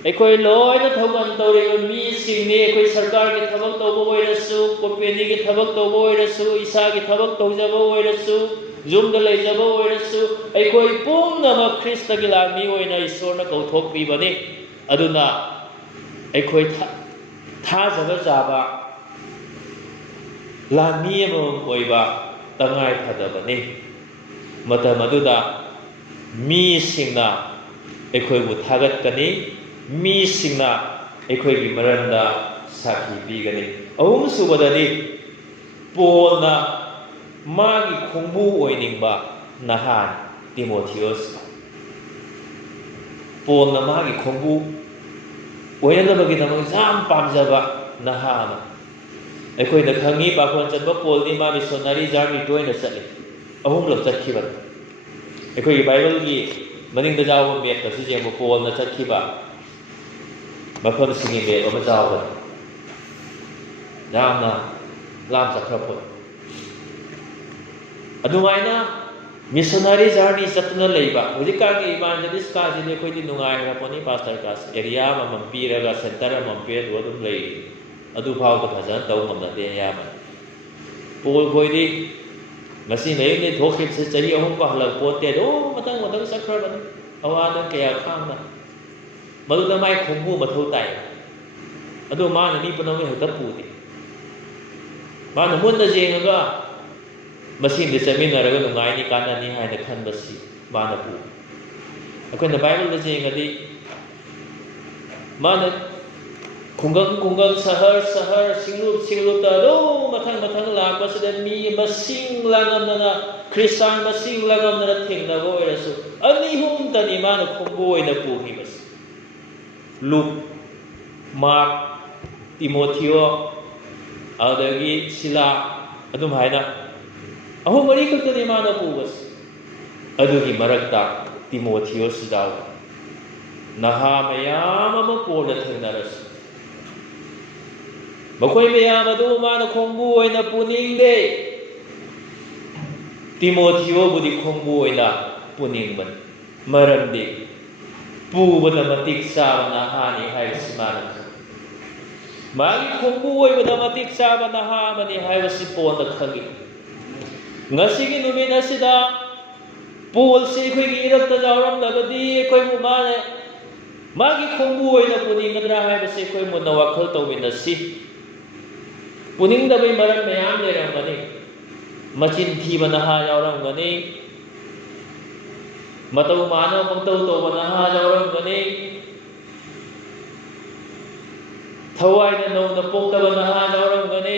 ꯑꯩꯈꯣꯏ ꯂꯣꯏꯅ ꯊꯧꯒꯜ ꯇꯧꯔꯤꯕ ꯃꯤꯁꯤꯡꯅꯤ ꯑꯩꯈꯣꯏ ꯁꯔꯀꯥꯔꯒꯤ ꯊꯕꯛ ꯇꯧꯕ ꯑꯣꯏꯔꯁꯨ ꯀꯣꯝꯄꯦꯅꯤꯒꯤ ꯊꯕꯛ ꯇꯧꯕ ꯑꯣꯏꯔꯁꯨ ꯏꯁꯥꯒꯤ ꯊꯕꯛ ꯇꯧꯖꯕ ꯑꯣꯏꯔꯁꯨ ꯌꯨꯝꯗ ꯂꯩꯖꯕ ꯑꯣꯏꯔꯁꯨ ꯑꯩꯈꯣই ꯄꯨꯝꯅꯃꯛ ꯈ꯭ꯔꯤꯁꯇꯒꯤ ꯂꯥꯟꯃꯤ ꯑꯣꯏꯅ ꯏꯁꯣꯔꯅ ꯀꯧꯊꯣꯛꯄꯤꯕꯅꯤ ꯑꯗꯨꯅ ꯑꯩꯈꯣꯏ ꯊꯥꯖꯕ ꯌꯥꯕ ꯂꯥꯟꯃꯤ ꯑꯃꯃꯝ ꯑꯣꯏꯕ ꯇꯉꯥꯏ ꯐꯗꯕꯅꯤ ꯃꯇꯝ ꯑꯗꯨꯗ ꯃꯤꯁꯤꯡꯅ ꯑꯩꯈꯣꯏꯕꯨ ꯊꯥꯒꯠꯀꯅꯤ ꯃꯤꯁꯤꯡꯅ ꯑꯩꯈꯣꯏꯒꯤ ꯃꯔꯝꯗ ꯁꯥꯈꯤ ꯄꯤꯒꯅꯤ ꯑꯍꯨꯝꯁꯨꯕꯗꯗꯤ ꯄꯣꯜꯅ ꯃꯥꯒꯤ ꯈꯣꯡꯕꯨ ꯑꯣꯏꯅꯤꯡꯕ ꯅꯍꯥ ꯇꯤꯃꯣꯊꯤꯌꯣꯁ ꯄꯣꯜꯅ ꯃꯥꯒꯤ ꯈꯣꯡꯕꯨ ꯑꯣꯏꯅꯅꯕꯒꯤꯗꯃꯛ ꯌꯥꯝ ꯄꯥꯝꯖꯕ ꯅꯍꯥ ꯑꯃ ꯑꯩꯈꯣꯏꯅ ꯈꯪꯉꯤ ꯄꯥꯈꯣꯟ ꯆꯠꯄ ꯄꯣꯜꯗꯤ ꯃꯥ ꯃꯤꯁꯣꯅꯔꯤ ꯖꯥꯔꯅꯤ ꯇꯣꯏꯅ ꯆꯠꯂꯤ ꯑꯍꯨꯝꯂꯛ ꯆꯠꯈꯤꯕꯅꯤ ꯑꯩꯈꯣꯏꯒꯤ ꯕꯥꯏꯕꯜꯒꯤ ꯃꯅꯤꯡꯗ ꯌꯥꯎꯕ ꯃꯦꯞꯇꯁꯨ ꯌꯦꯡꯕ ꯄꯣꯜꯅ ꯆꯠꯈꯤꯕ ꯃꯐꯝꯁꯤꯡꯒꯤ ꯃꯦꯞ ꯑꯃ ꯌꯥꯎꯕꯅꯤ ꯌꯥꯝꯅ ꯂꯥꯞ ꯆꯠꯈ꯭ꯔꯄꯣꯠ ꯑꯗꯨꯃꯥꯏꯅ ꯃꯤꯁꯣꯅꯔꯤ ꯖꯥꯔꯅꯤ ꯆꯠꯇꯨꯅ ꯂꯩꯕ ꯍꯧꯖꯤꯛꯀꯥꯟꯒꯤ ꯏꯚꯥꯟꯖꯦꯂꯤꯁ ꯀꯥꯁꯤꯗꯤ ꯑꯩꯈꯣꯏꯗꯤ ꯅꯨꯡꯉꯥꯏꯈ꯭ꯔꯄꯣꯠꯅꯤ ꯄꯥꯁꯇꯔ ꯀꯥꯁ ꯑꯦꯔꯤꯌꯥ ꯑꯃꯃꯝ ꯄꯤꯔꯒ ꯁꯦꯟꯇꯔ ꯑꯃꯃꯝ ꯄꯤꯔꯒ ꯑꯗꯨꯝ ꯂꯩ ꯑꯗꯨ ꯐꯥꯎꯕ ꯐꯖꯅ ꯇꯧ ꯉꯝꯅꯗꯦ ꯑꯌꯥꯝꯕꯅ ꯄꯣꯜ ꯈꯣꯏꯗꯤ ꯉꯁꯤ ꯃꯌꯨꯝꯗꯩ ꯊꯣꯛꯈꯤꯕꯁꯦ ꯆꯍꯤ 3 ꯍꯜꯂꯛꯄꯣꯠꯇꯦ ꯑꯗꯨꯝ ꯃꯊꯪ ꯆꯠꯈ꯭ꯔꯕꯅꯤ ꯑꯋꯥꯗ ꯀꯌꯥ ꯈꯥꯡꯅ ꯃꯗꯨꯗ ꯃꯥꯏ ꯈꯣꯡꯕꯨ ꯃꯊꯧ ꯇꯥꯏ ꯑꯗꯨ ꯃꯥꯅ ꯃꯤ ꯄꯨꯝꯅꯃꯛ ꯍꯦꯛꯇ ꯄꯨꯗꯦ ꯃꯥꯅ ꯃꯨꯟꯅ ꯌꯦꯡꯉꯒ ꯃꯁꯤꯡꯗ ꯆꯠꯃꯤꯟꯅꯔꯒ ꯅꯨꯡꯉꯥꯏꯅꯤ ꯀꯥꯟꯅꯅꯤ ꯍꯥꯏꯅ ꯈꯟꯕꯁꯤ ꯃꯥꯅ ꯄꯨ ꯑꯩꯈꯣꯏꯅ ꯕꯥꯏꯕꯜꯗ ꯌꯦꯡꯉꯗꯤ ꯃꯥꯅ ꯈꯨꯡꯒꯪ ꯁꯍꯔ ꯁꯤꯡꯂꯨꯞꯇ ꯑꯗꯨꯝ ꯃꯊꯪ ꯂꯥꯛꯄꯁꯤꯗ ꯃꯤ ꯃꯁꯤꯡ ꯂꯥꯡꯉꯝꯗꯅ ꯈ꯭ꯔꯤꯁꯇꯥꯟ ꯃꯁꯤꯡ ꯂꯥꯡꯉꯝꯗꯅ ꯊꯦꯡꯅꯕ ꯑꯣꯏꯔꯁꯨ 2-3ꯇꯅꯤ ꯃꯥꯅ ꯈꯣꯡꯕꯨ ꯑꯣꯏꯅ ꯄꯨꯈꯤꯕꯁꯤ ꯂꯨꯛ ꯃꯥꯔꯛ ꯇꯤꯃꯣꯊꯤꯌꯣ ꯑꯗꯨꯗꯒꯤ ꯁꯤꯂꯥ ꯑꯗꯨꯝ ꯍꯥꯏꯅ 3-4 ꯈꯛꯇꯅꯤ ꯃꯥꯅ ꯄꯨꯕꯁꯤ ꯑꯗꯨꯒꯤ ꯃꯔꯛꯇ ꯇꯤꯃꯣꯊꯤꯌꯣꯁꯨ ꯌꯥꯎꯕ ꯅꯍꯥ ꯃꯌꯥꯝ ꯑꯃ ꯄꯣꯜꯅ ꯊꯦꯡꯅꯔꯁꯤ ꯃꯈꯣꯏ ꯃꯌꯥꯝ ꯑꯗꯨ ꯃꯥꯅ ꯈꯣꯡꯕꯨ ꯑꯣꯏꯅ ꯄꯨꯅꯤꯡꯗꯦ ꯇꯤꯃꯣꯊꯤꯌꯣꯕꯨꯗꯤ ꯈꯣꯡꯕꯨ ꯑꯣꯏꯅ ꯄꯨꯅꯤꯡꯕꯅꯤ ꯃꯔꯝꯗꯤ ꯄꯨꯕꯗ ꯃꯇꯤꯛ ꯆꯥꯕ ꯅꯍꯥꯅꯤ ꯍꯥꯏꯕꯁꯤ ꯃꯥꯅ ꯈꯪꯏ ꯃꯥꯒꯤ ꯈꯣꯡꯕꯨ ꯑꯣꯏꯕꯗ ꯃꯇꯤꯛ ꯆꯥꯕ ꯅꯍꯥ ꯑꯃꯅꯤ ꯍꯥꯏꯕꯁꯤ ꯄꯣꯜꯅ ꯈꯪꯏ ꯉꯁꯤꯒꯤ ꯅꯨꯃꯤꯠ ꯑꯁꯤꯗ ꯄꯣꯜꯁꯤ ꯑꯩꯈꯣꯏꯒꯤ ꯏꯔꯛꯇ ꯌꯥꯎꯔꯝꯂꯕꯗꯤ ꯑꯩꯈꯣꯏꯕꯨ ꯃꯥꯒꯤ ꯈꯣꯡꯕꯨ ꯑꯣꯏꯅ ꯄꯨꯅꯤꯡꯒꯗ꯭ꯔꯥ ꯍꯥꯏꯕꯁꯤ ꯑꯩꯈꯣꯏ ꯃꯨꯟꯅ ꯋꯥꯈꯜ ꯇꯧꯃꯤꯟꯅꯁꯤ ꯄꯨꯅꯤꯡꯗꯕꯩ ꯃꯔꯝ ꯃꯌꯥꯝ ꯂꯩꯔꯝꯒꯅꯤ ꯃꯆꯤꯟ ꯊꯤꯕ ꯅꯍꯥ ꯌꯥꯎꯔꯝꯒꯅꯤ ꯃꯇꯧ ꯃꯥꯟꯅꯕ ꯄꯪꯇꯧ ꯇꯧꯕ ꯅꯍꯥ ꯌꯥꯎꯔꯝꯒꯅꯤ ꯊꯋꯥꯏꯅ ꯅꯧꯅ ꯄꯣꯛꯇꯕ ꯅꯍꯥ ꯌꯥꯎꯔꯝꯒꯅꯤ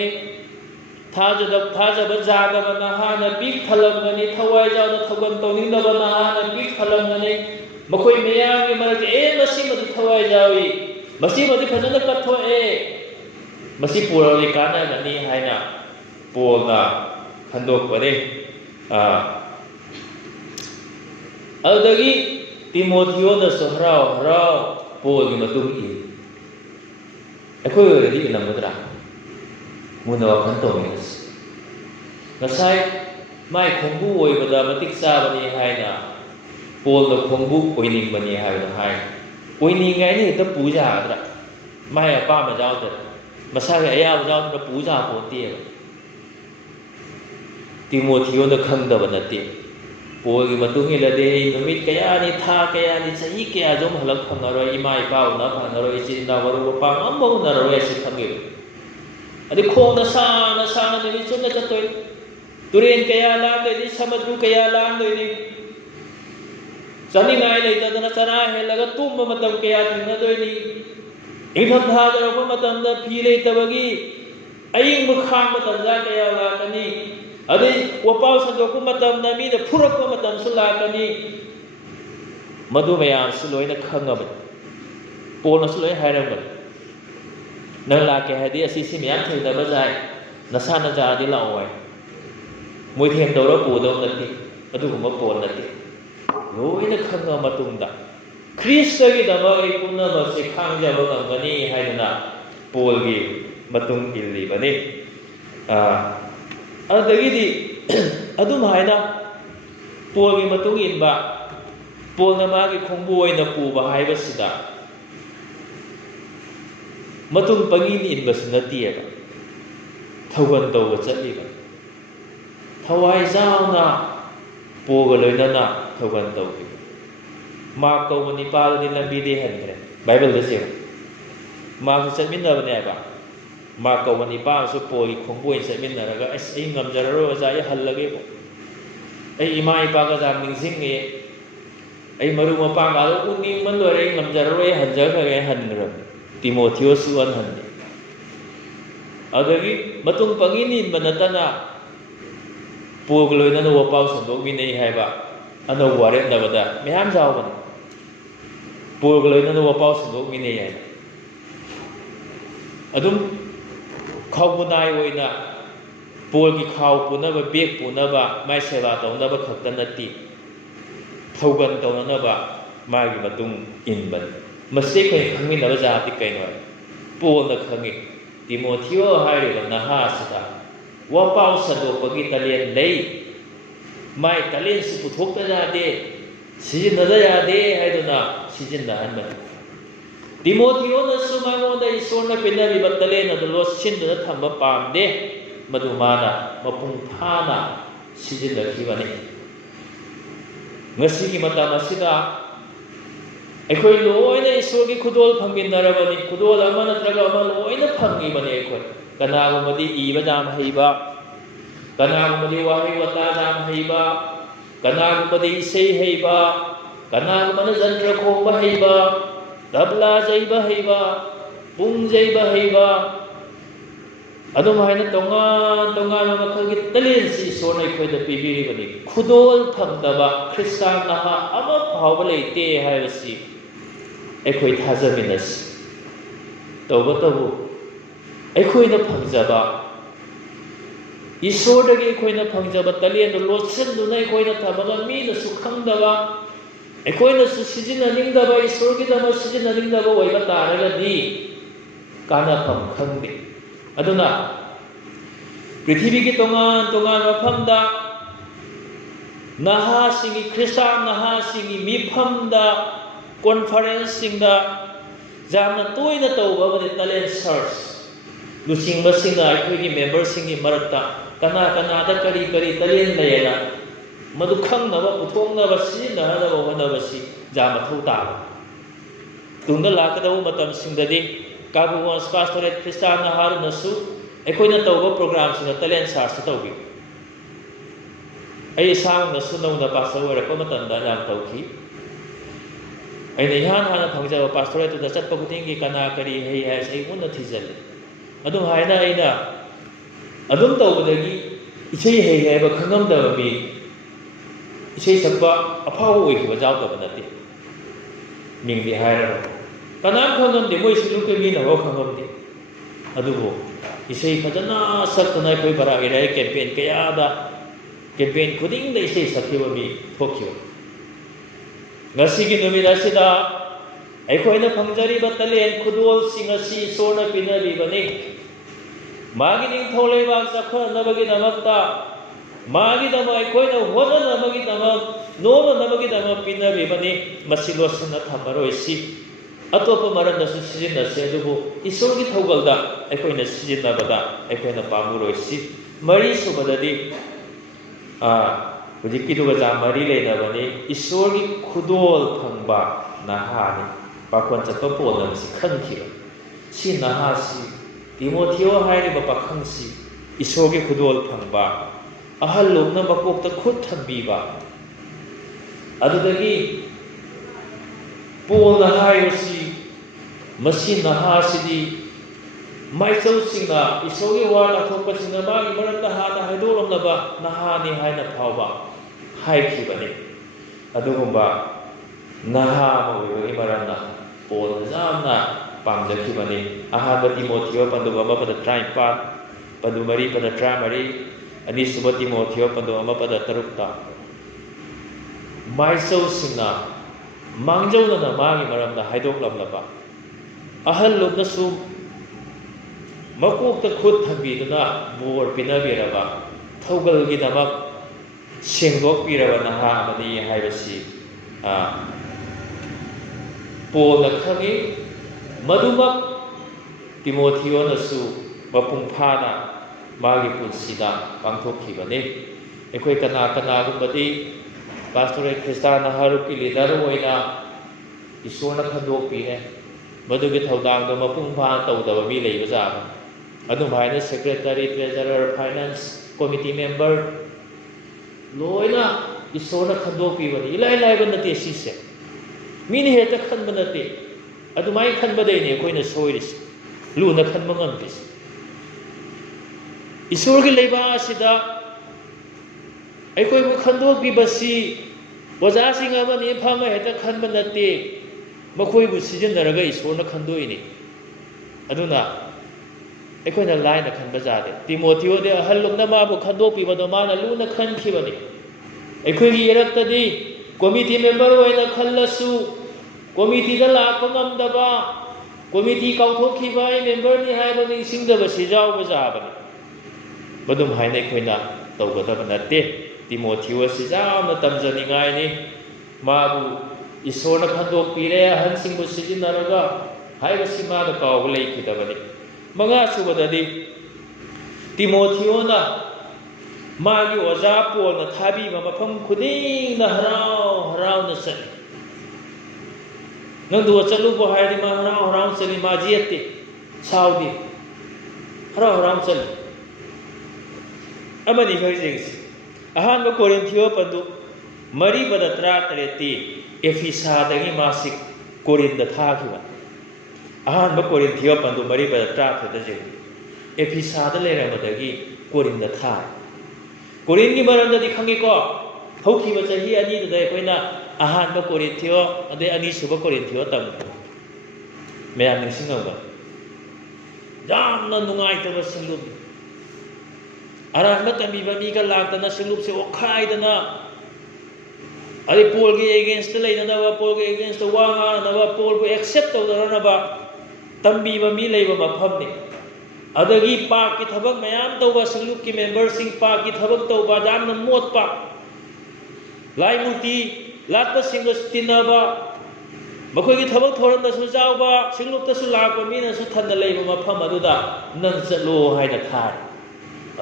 ꯊꯥꯖꯕ ꯌꯥꯗꯕ ꯅꯍꯥꯅ ꯄꯤꯛ ꯊꯜꯂꯝꯒꯅꯤ ꯊꯋꯥꯏ ꯌꯥꯎꯅ ꯊꯧꯒꯜ ꯇꯧꯅꯤꯡꯗꯕ ꯅꯍꯥꯅ ꯄꯤꯛ ꯊꯜꯂꯝꯒꯅꯤ ꯃꯈꯣꯏ ꯃꯌꯥꯝꯒꯤ ꯃꯔꯛꯇ ꯃꯁꯤꯃꯗꯤ ꯊꯋꯥꯏ ꯌꯥꯎꯏ ꯃꯁꯤꯃꯗꯤ ꯐꯖꯅ ꯀꯠꯊꯣꯛꯑꯦ ꯃꯁꯤ ꯄꯨꯔꯛꯑꯗꯤ ꯀꯥꯟꯅꯒꯅꯤ ꯍꯥꯏꯅ ꯄꯣꯜꯅ ꯈꯟꯗꯣꯛꯄꯅꯤ ꯑꯗꯨꯗꯒꯤ ꯇꯤꯃꯣꯊꯤꯌꯣꯅꯁꯨ ꯍꯔꯥꯎ ꯄꯣꯜꯒꯤ ꯃꯇꯨꯡ ꯏꯜꯂꯤ ꯑꯩꯈꯣꯏ ꯑꯣꯏꯔꯗꯤ ꯏꯜꯂꯝꯒꯗ꯭ꯔꯥ ꯃꯨꯟꯅ ꯋꯥꯈꯜ ꯇꯧꯃꯤꯟꯅꯁꯤ ꯉꯁꯥꯏ ꯃꯥꯏ ꯈꯣꯡꯕꯨ ꯑꯣꯏꯕꯗ ꯃꯇꯤꯛ ꯆꯥꯕꯅꯤ ꯍꯥꯏꯅ ꯄꯣꯜꯅ ꯈꯣꯡꯕꯨ ꯑꯣꯏꯅꯤꯡꯕꯅꯤ ꯍꯥꯏꯕꯗ ꯍꯥꯏ ꯑꯣꯏꯅꯤꯡꯉꯥꯏꯅ ꯍꯦꯛꯇ ꯄꯨ ꯌꯥꯒꯗ꯭ꯔꯥ? ꯃꯥꯏ ꯑꯄꯥꯝꯕ ꯌꯥꯎꯗ꯭ꯔꯦ, ꯃꯁꯥꯒꯤ ꯑꯌꯥꯕ ꯌꯥꯎꯗꯅ ꯄꯨ ꯌꯥꯄꯣꯟꯇꯦꯕ. ꯇꯤꯃꯣꯊꯤꯌꯣꯅ ꯈꯪꯗꯕ ꯅꯠꯇꯦ. ꯄꯣꯜꯒꯤ ꯃꯇꯨꯡ ꯏꯜꯂꯗꯤ ꯅꯨꯃꯤꯠ ꯀꯌꯥꯅꯤ, ꯊꯥ ꯀꯌꯥꯅꯤ, ꯆꯍꯤ ꯀꯌꯥꯁꯨ ꯍꯜꯂꯛ ꯐꯪꯉꯔꯣꯏ, ꯏꯃꯥ ꯏꯄꯥ ꯎꯅ ꯐꯪꯉꯔꯣꯏ, ꯏꯆꯤꯟ ꯏꯅꯥꯎ ꯃꯔꯨꯞ ꯃꯄꯥꯡ ꯑꯃꯐꯥꯎ ꯎꯅꯔꯔꯣꯏ ꯍꯥꯏꯁꯤ ꯈꯪꯉꯦꯕ. ꯑꯗꯩ ꯈꯣꯡꯅ ꯁꯥꯡꯅ ꯁꯥꯡꯅ ꯅꯨꯃꯤꯠ ꯆꯨꯞꯅ ꯆꯠꯇꯣꯏꯅꯤ. ꯇꯨꯔꯦꯟ ꯀꯌꯥ ꯂꯥꯟꯗꯣꯏꯅꯤ, ꯁꯃꯨꯗ꯭ꯔ ꯀꯌꯥ ꯂꯥꯟꯗꯣꯏꯅꯤ. ꯆꯥꯅꯤꯡꯉꯥꯏ ꯂꯩꯇꯗꯅ ꯆꯔꯥ ꯍꯦꯜꯂꯒ ꯇꯨꯝꯕ ꯃꯇꯝ ꯀꯌꯥ ꯊꯦꯡꯅꯗꯣꯏꯅꯤ. ꯏꯪꯊꯝꯊꯥ ꯌꯧꯔꯛꯄ ꯃꯇꯝꯗ ꯐꯤ ꯂꯩꯇꯕꯒꯤ ꯑꯏꯪꯕ ꯈꯥꯡꯕ ꯇꯟꯖꯥ ꯀꯌꯥ ꯂꯥꯛꯀꯅꯤ. ꯑꯗꯩ ꯋꯥꯄꯥꯎ ꯁꯟꯗꯣꯛꯄ ꯃꯇꯝꯗ ꯃꯤꯅ ꯐꯨꯔꯛꯄ ꯃꯇꯝꯁꯨ ꯂꯥꯛꯀꯅꯤ. ꯃꯗꯨ ꯃꯌꯥꯝꯁꯨ ꯂꯣꯏꯅ ꯈꯪꯉꯕꯅꯤ. ꯄꯣꯜꯅꯁꯨ ꯂꯣꯏꯅ ꯍꯥꯏꯔꯝꯕꯅꯤ. ꯅꯪ ꯂꯥꯛꯀꯦ ꯍꯥꯏꯗꯤ ꯑꯁꯤꯁꯤ ꯃꯌꯥꯝ ꯊꯦꯡꯅꯕ ꯌꯥꯏ, ꯅꯁꯥꯅ ꯌꯥꯔꯗꯤ ꯂꯥꯛꯑꯣ ꯍꯥꯏ. ꯃꯣꯏꯊꯦꯝ ꯇꯧꯔ ꯄꯨꯗꯧ ꯅꯠꯇꯦ, ꯑꯗꯨꯒꯨꯝꯕ ꯄꯣꯜ ꯅꯠꯇꯦ. ꯂꯣꯏꯅ ꯈꯪꯉ ꯃꯇꯨꯡꯗ ꯈ꯭ꯔꯤꯁꯇꯒꯤꯗꯃꯛ ꯑꯩ ꯄꯨꯝꯅꯃꯛꯁꯦ ꯈꯥꯡꯖꯕ ꯉꯝꯒꯅꯤ ꯍꯥꯏꯗꯅ ꯄꯣꯜꯒꯤ ꯃꯇꯨꯡ ꯏꯜꯂꯤꯕꯅꯤ. ꯑꯗꯨꯗꯒꯤꯗꯤ ꯑꯗꯨꯝ ꯍꯥꯏꯅ ꯄꯣꯜꯒꯤ ꯃꯇꯨꯡ ꯏꯟꯕ, ꯄꯣꯜꯅ ꯃꯥꯒꯤ ꯈꯣꯡꯕꯨ ꯑꯣꯏꯅ ꯄꯨꯕ ꯍꯥꯏꯕꯁꯤꯗ ꯃꯇꯨꯡ ꯄꯪꯏꯟ ꯏꯟꯕꯁꯨ ꯅꯠꯇꯦꯕ. ꯊꯧꯒꯟ ꯇꯧꯕ ꯆꯠꯂꯤꯕ. ꯊꯋꯥꯏ ꯌꯥꯎꯅ ꯄꯣꯜꯒ ꯂꯣꯏꯅꯅ ꯊꯧꯒꯟ ꯇꯧꯈꯤꯕ. ꯃꯥꯔꯛ ꯀꯧꯕ ꯅꯤꯄꯥꯗꯨꯗꯤ ꯂꯝꯕꯤꯗꯤ ꯍꯟꯈ꯭ꯔꯦ. ꯕꯥꯏꯕꯜꯗ ꯁꯦꯝꯕ ꯃꯥꯔꯛꯁꯨ ꯆꯠꯃꯤꯟꯅꯕꯅꯦꯕ. ꯃꯥꯔꯛ ꯀꯧꯕ ꯅꯤꯄꯥꯁꯨ ꯄꯣꯜꯒꯤ ꯈꯣꯡꯕꯨ ꯑꯣꯏꯅ ꯆꯠꯃꯤꯟꯅꯔꯒ ꯑꯩ ꯉꯝꯖꯔꯔꯣꯏ ꯑꯣꯖꯥ, ꯑꯩ ꯍꯜꯂꯒꯦꯕ. ꯑꯩ ꯏꯃꯥ ꯏꯄꯥꯒ ꯌꯥꯝ ꯅꯤꯡꯁꯤꯡꯉꯦ, ꯑꯩ ꯃꯔꯨꯞ ꯃꯄꯥꯡꯒ ꯎꯅꯤꯡꯃꯟ ꯂꯣꯏꯔꯦ, ꯑꯩ ꯉꯝꯖꯔꯔꯣꯏ, ꯍꯟꯖꯈ꯭ꯔꯒꯦ ꯍꯟꯈ꯭ꯔꯕꯅꯤ. ꯇꯤꯃꯣꯊꯤꯌꯣꯁꯨ ꯍꯟꯍꯟꯗꯦ. ꯑꯗꯨꯗꯒꯤ ꯃꯇꯨꯡ ꯄꯪꯏꯟ ꯏꯟꯕ ꯅꯠꯇꯅ ꯄꯣꯜꯒ ꯂꯣꯏꯅꯅ ꯋꯥꯄꯥꯎ ꯁꯟꯗꯣꯛꯃꯤꯟꯅꯩ ꯍꯥꯏꯕ ꯑꯅꯧꯕ ꯋꯥꯔꯦꯞꯅꯕꯗ ꯃꯌꯥꯝ ꯌꯥꯎꯕꯅꯤ. ꯄꯣꯜꯒ ꯂꯣꯏꯅꯅ ꯋꯥꯄꯥꯎ ꯁꯟꯗꯣꯛꯃꯤꯟꯅꯩ ꯍꯥꯏꯕ. ꯑꯗꯨꯝ ꯈꯥꯎꯕꯨꯅꯥꯏ ꯑꯣꯏꯅ ꯄꯣꯜꯒꯤ ꯈꯥꯎ ꯄꯨꯅꯕ, ꯕꯦꯒ ꯄꯨꯅꯕ, ꯃꯥꯏ ꯁꯦꯕꯥ ꯇꯧꯅꯕ ꯈꯛꯇ ꯅꯠꯇꯦ, ꯊꯧꯒꯟ ꯇꯧꯅꯅꯕ ꯃꯥꯒꯤ ꯃꯇꯨꯡ ꯏꯟꯕꯅꯤ. ꯃꯁꯤ ꯑꯩꯈꯣꯏꯅ ꯈꯪꯃꯤꯟꯅꯕ ꯖꯥꯇꯤ ꯀꯩꯅꯣ ꯍꯥꯏ ꯄꯣꯜꯅ ꯈꯪꯉꯤ. ꯇꯤꯃꯣꯊꯤꯌꯣ ꯍꯥꯏꯔꯤꯕ ꯅꯍꯥꯁꯤꯗ ꯋꯥꯄꯥꯎ ꯁꯟꯗꯣꯛꯄꯒꯤ ꯇꯂꯦꯟ ꯂꯩ, ꯃꯥꯏ ꯇꯂꯦꯟꯁꯤ ꯄꯨꯊꯣꯛꯇ ꯌꯥꯗꯦ, ꯁꯤꯖꯤꯟꯅꯗ ꯌꯥꯗꯦ ꯍꯥꯏꯗꯨꯅ ꯁꯤꯖꯤꯟꯅꯍꯟꯕꯅꯤ. ꯇꯤꯃꯣꯊꯤꯌꯣꯅꯁꯨ ꯃꯉꯣꯟꯗ ꯏꯁꯣꯔꯅ ꯄꯤꯅꯔꯤꯕ ꯇꯂꯦꯟ ꯑꯗꯨ ꯂꯣꯠꯁꯤꯟꯗꯨꯅ ꯊꯝꯕ ꯄꯥꯝꯗꯦ. ꯃꯗꯨ ꯃꯥꯅ ꯃꯄꯨꯡ ꯐꯥꯅ ꯁꯤꯖꯤꯟꯅꯈꯤꯕꯅꯤ. ꯉꯁꯤꯒꯤ ꯃꯇꯝ ꯑꯁꯤꯗ ꯑꯩꯈꯣই ꯂꯣꯏꯅ ꯏꯁꯣꯔꯒꯤ ꯈꯨꯗꯣꯜ ꯐꯪꯃꯤꯟꯅꯔꯕꯅꯤ. ꯈꯨꯗꯣꯜ ꯑꯃ ꯅꯠꯇ꯭ꯔꯒ ꯑꯃ ꯂꯣꯏꯅ ꯐꯪꯉꯤꯕꯅꯤ ꯑꯩꯈꯣꯏ. ꯀꯅꯥꯒꯨꯝꯕꯗꯤ ꯏꯕ ꯌꯥꯝ ꯍꯩꯕ, ꯀꯅꯥꯒꯨꯝꯕꯗꯤ ꯋꯥꯍꯩ ꯋꯥꯇꯥ ꯌꯥꯝ ꯍꯩꯕ, ꯀꯅꯥꯒꯨꯝꯕꯗꯤ ꯏꯁꯩ ꯍꯩꯕ, ꯀꯅꯥꯒꯨꯝꯕꯅ ꯖꯟꯇ꯭ꯔ ꯈꯣꯡꯕ ꯍꯩꯕ, ꯇꯕ꯭ꯂꯥ ꯌꯩꯕ ꯍꯩꯕ, ꯄꯨꯡ ꯌꯩꯕ ꯍꯩꯕ, ꯑꯗꯨꯝꯍꯥꯏꯅ ꯇꯣꯉꯥꯟ ꯇꯣꯉꯥꯟꯕ ꯃꯈꯜꯒꯤ ꯇꯦꯂꯦꯟꯁꯤ ꯏꯁꯣꯔꯅ ꯑꯩꯈꯣꯏꯗ ꯄꯤꯕꯤꯔꯤꯕꯅꯤ. ꯈꯨꯗꯣꯜ ꯐꯪꯗꯕ ꯈ꯭ꯔꯤꯁꯇꯥꯟ ꯅꯍꯥ ꯑꯃ ꯐꯥꯎꯕ ꯂꯩꯇꯦ ꯍꯥꯏꯕꯁꯤ ꯑꯩꯈꯣꯏ ꯊꯥꯖꯃꯤꯟꯅꯁꯤ. ꯇꯧꯕꯇꯕꯨ ꯑꯩꯈꯣꯏꯅ ꯐꯪꯖꯕ, ꯏꯁꯣꯔꯗꯒꯤ ꯑꯩꯈꯣꯏꯅ ꯐꯪꯖꯕ ꯇꯦꯂꯦꯟꯗꯨ ꯂꯣꯠꯁꯤꯟꯗꯨꯅ ꯑꯩꯈꯣꯏꯅ ꯊꯝꯃꯒ ꯃꯤꯅꯁꯨ ꯈꯪꯗꯕ, ꯑꯩꯈꯣꯏꯅꯁꯨ ꯁꯤꯖꯤꯟꯅꯅꯤꯡꯗꯕ, ꯏꯁꯣꯔꯒꯤꯗꯃꯛ ꯁꯤꯖꯤꯟꯅꯅꯤꯡꯗꯕ ꯑꯣꯏꯕ ꯇꯥꯔꯒꯗꯤ ꯀꯥꯟꯅꯐꯝ ꯈꯪꯗꯦ. ꯑꯗꯨꯅ ꯄ꯭ꯔꯤꯊꯤꯕꯤꯒꯤ ꯇꯣꯉꯥꯟ ꯇꯣꯉꯥꯟꯕ ꯃꯐꯝꯗ ꯅꯍꯥꯁꯤꯡꯒꯤ, ꯈ꯭ꯔꯤꯁꯇꯥꯟ ꯅꯍꯥꯁꯤꯡꯒꯤ ꯃꯤꯐꯝꯗ, ꯀꯣꯟꯐꯔꯦꯟꯁꯁꯤꯡꯗ ꯌꯥꯝꯅ ꯇꯣꯏꯅ ꯇꯧꯕ ꯑꯃꯗꯤ ꯇꯦꯂꯦꯟ ꯁꯔꯆ. ꯂꯨꯆꯤꯡꯕꯁꯤꯡꯅ ꯑꯩꯈꯣꯏꯒꯤ ꯃꯦꯝꯕꯔꯁꯤꯡꯒꯤ ꯃꯔꯛꯇ ꯀꯅꯥ ꯀꯅꯥꯗ ꯀꯔꯤ ꯀꯔꯤ ꯇꯦꯂꯦꯟ ꯂꯩꯌꯦꯅ ꯃꯗꯨ ꯈꯪꯅꯕ, ꯄꯨꯊꯣꯛꯅꯕ, ꯁꯤꯖꯤꯟꯅꯅꯕ ꯍꯣꯠꯅꯕꯁꯤ ꯌꯥꯝ ꯃꯊꯧ ꯇꯥꯕ. ꯇꯨꯡꯗ ꯂꯥꯛꯀꯗꯕ ꯃꯇꯝꯁꯤꯡꯗꯗꯤ ꯀꯥꯕꯨꯋꯥꯟꯁ ꯄꯥꯁꯇꯣꯔꯦꯠ ꯈ꯭ꯔꯤꯁꯇꯥꯟ ꯅꯍꯥꯔꯅꯁꯨ ꯑꯩꯈꯣꯏꯅ ꯇꯧꯕ ꯄ꯭ꯔꯣꯒ꯭ꯔꯥꯝꯁꯤꯡꯗ ꯇꯦꯂꯦꯟ ꯁꯥꯔꯆ ꯇꯧꯕꯤ. ꯑꯩ ꯏꯁꯥꯃꯛꯅꯁꯨ ꯅꯧꯅ ꯄꯥꯁꯇꯔ ꯑꯣꯏꯔꯛꯄ ꯃꯇꯝꯗ ꯌꯥꯝ ꯇꯧꯈꯤ. ꯑꯩꯅ ꯏꯍꯥꯟ ꯍꯥꯟꯅ ꯐꯪꯖꯕ ꯄꯥꯁꯇꯣꯔꯦꯠꯇꯨꯗ ꯆꯠꯄ ꯈꯨꯗꯤꯡꯒꯤ ꯀꯅꯥ ꯀꯔꯤ ꯍꯩ ꯍꯥꯏꯕꯁꯤ ꯑꯩ ꯃꯨꯟꯅ ꯊꯤꯖꯤꯜꯂꯤ. ꯑꯗꯨꯝ ꯍꯥꯏꯅ ꯑꯩꯅ ꯑꯗꯨꯝ ꯇꯧꯕꯗꯒꯤ ꯏꯁꯩ ꯍꯩ ꯍꯥꯏꯕ ꯈꯪꯉꯝꯗꯕ ꯃꯤ, ꯏꯁꯩ ꯁꯛꯄ ꯑꯐꯥꯎꯕ ꯑꯣꯏꯈꯤꯕ ꯌꯥꯎꯗꯕ ꯅꯠꯇꯦ. ꯃꯤꯡꯗꯤ ꯍꯥꯏꯔꯔꯣꯏ. ꯀꯅꯥꯝ ꯈꯪꯉꯝꯗꯦ, ꯃꯣꯏ ꯁꯤꯂꯨꯀꯤ ꯃꯤꯅꯐꯥꯎ ꯈꯪꯉꯝꯗꯦ. ꯑꯗꯨꯕꯨ ꯏꯁꯩ ꯐꯖꯅ ꯁꯛꯇꯨꯅ ꯑꯩꯈꯣꯏ ꯕꯔꯥꯛ ꯑꯦꯔꯤꯌꯥꯒꯤ ꯀꯦꯝꯄꯦꯟ ꯀꯌꯥꯗ, ꯀꯦꯝꯄꯦꯟ ꯈꯨꯗꯤꯡꯗ ꯏꯁꯩ ꯁꯛꯈꯤꯕ ꯃꯤ ꯊꯣꯛꯈꯤꯕ. ꯉꯁꯤꯒꯤ ꯅꯨꯃꯤꯠ ꯑꯁꯤꯗ ꯑꯩꯈꯣꯏꯅ ꯐꯪꯖꯔꯤꯕ ꯇꯦꯂꯦꯟ ꯈꯨꯗꯣꯜꯁꯤꯡ ꯑꯁꯤ ꯏꯁꯣꯔꯅ ꯄꯤꯅꯔꯤꯕꯅꯤ. ꯃꯥꯒꯤ ꯅꯤꯡꯊꯧ ꯂꯩꯕꯥꯛ ꯆꯥꯎꯈꯠꯅꯕꯒꯤꯗꯃꯛꯇ, ꯃꯥꯒꯤꯗꯃꯛ ꯑꯩꯈꯣꯏꯅ ꯍꯣꯠꯅꯅꯕꯒꯤꯗꯃꯛ, ꯅꯣꯝꯅꯅꯕꯒꯤꯗꯃꯛ ꯄꯤꯅꯔꯤꯕꯅꯤ. ꯃꯁꯤ ꯂꯣꯠꯁꯤꯟꯅ ꯊꯝꯃꯔꯣꯏꯁꯤ. अतोप मरंदसु सिजिन्नसे अदुबु ईश्वरगी थौगलदा अखोइना सिजिन्नबदा अखोइना पामुरोइसि मरी सुबददी हुजिकिदुगा जा मरी लेनबनी ईश्वरगी खुदोल फंगबा नहानी पाखोन चतप पोनमसि खनखिबा सि नहासि तिमोथियो हाइरिबा पाखंसि ईश्वरगी खुदोल फंगबा अहल लोकना मकोकता खुद थंबीबा अदुदगी पोलना हाइरसि मसी नहासिदी माइचौसिंगा ईश्वरगी वा लाथोपसिंगा मागी मरंदा हाना हाइदोलमनबा नहानी हाइना फावबा हाइखिबने अदुगुंबा नहा मोइबगी मरंदा पोल जामना पामजखिबने अहाबा तिमोथियो पंदुब अमपद 35 पंदु मरी पद 33 अनिसुब तिमोथियो पंदु अमपद 3 माइचौसिंगा मांगजौना मागी मरंदा हाइदोलमनबा अहल लोकनसु मकोकता खुद थंबीदुना बोर पिनबिरबा थौगलगिदमक सेंगोकपिरबा नहा अमदि हाइबसि पोलना खंगी मदुमक तिमोथियोनसु मपुंग फाना मागी पुंसिदा पांथोखिबने एखोइ कना कनागुंबदि पास्टोरल ख्रिस्तान हारुकी लीडर ओइना ईश्वरना खंदोकपिने मधुगे थौदांगदो मपुंग फाना तौदबा मी लेबा जाबा अदुमाइना secretary treasurer finance committee member लोइना ईश्वरना खंदोकपिबनि इलाइ लाइबा नते सिसे मीनि हेता खनबा नते अदुमाइ खनबदैने अखोइना सोइरिसि लुना खनबा ngamdis ईश्वरगी लेबा असिदा अखोइबु खंदोकपिबसि ओजासिंग अमनि फमा हेता खनबा नते मखोइबु सिजिन्नरगा ईश्वरना खंदोइनि अदुना अखोइना लाइना खनबा जादे तिमोथियो दे अहल लोकना माबु खंदोकपिबदो माना लुना खनखिबनि अखोइगी एरक्तदि कमिटी मेंबर ओइना खल्लसु कमिटी दा लापा ngamdaba कमिटी काउथोखिबा मेंबर नि हाइबा निसिंगदबा सिजावबा जाबनि बदुम हाइना अखोइना तौगदबा नते तिमोथियो सिजामना तमजनिगाइनि माबु ईश्वरना खंदोकपिरे अहनसिंगबु सिजिन्नरगा हाइबसि मादा कावबा लेखिदबनि मंगा सुबददि तिमोथियोना मागी ओजा पोलना थाबीबा मफम खुदिंगदा हराव हरावना चली नंदु चलुबो हाइदि मा हराव हराव चली मा जियते साउदी हराव हराव चली अमनि खैजेंसि अहानबा कोरिन्थियो पंदु मरी बदा 13 एफिसादगी मासिक कोरिन्दा थाखिबा अहानबा कोरिन्थियो पंदु मरी बदा 13 जे एफिसादा लेरमदगी कोरिन्दा था कोरिन्गी मरंददि खंगेको हौखिबा चही अनि ददा अखोइना अहानबा कोरिन्थियो अदे अनिसुबा कोरिन्थियो तम मयाम निसिंगबा जामना नुंगाइतबा सिंलुप अराहमत तमीबा मीगा लाक्तना सिंलुपसे ओखाइदना अरे पोलगे एगेंस्ट लेनदबा पोलगे एगेंस्ट वांगानबा पोलबु एक्सेप्ट तौदरनबा तंबीबा मी लेबा मफमनि अदगी पाक की थबक मयाम तौबा सिंलुप की मेंबर सिंह पाक की थबक तौबा जामना मोटपा लाइमुती लाटपा सिंह तिनबा मखोगी थबक थोरमदसु जावबा सिंलुपतसु लाकबा मीनसु थन्ना लेबा मफम अदुदा नंग चलो हाइना थार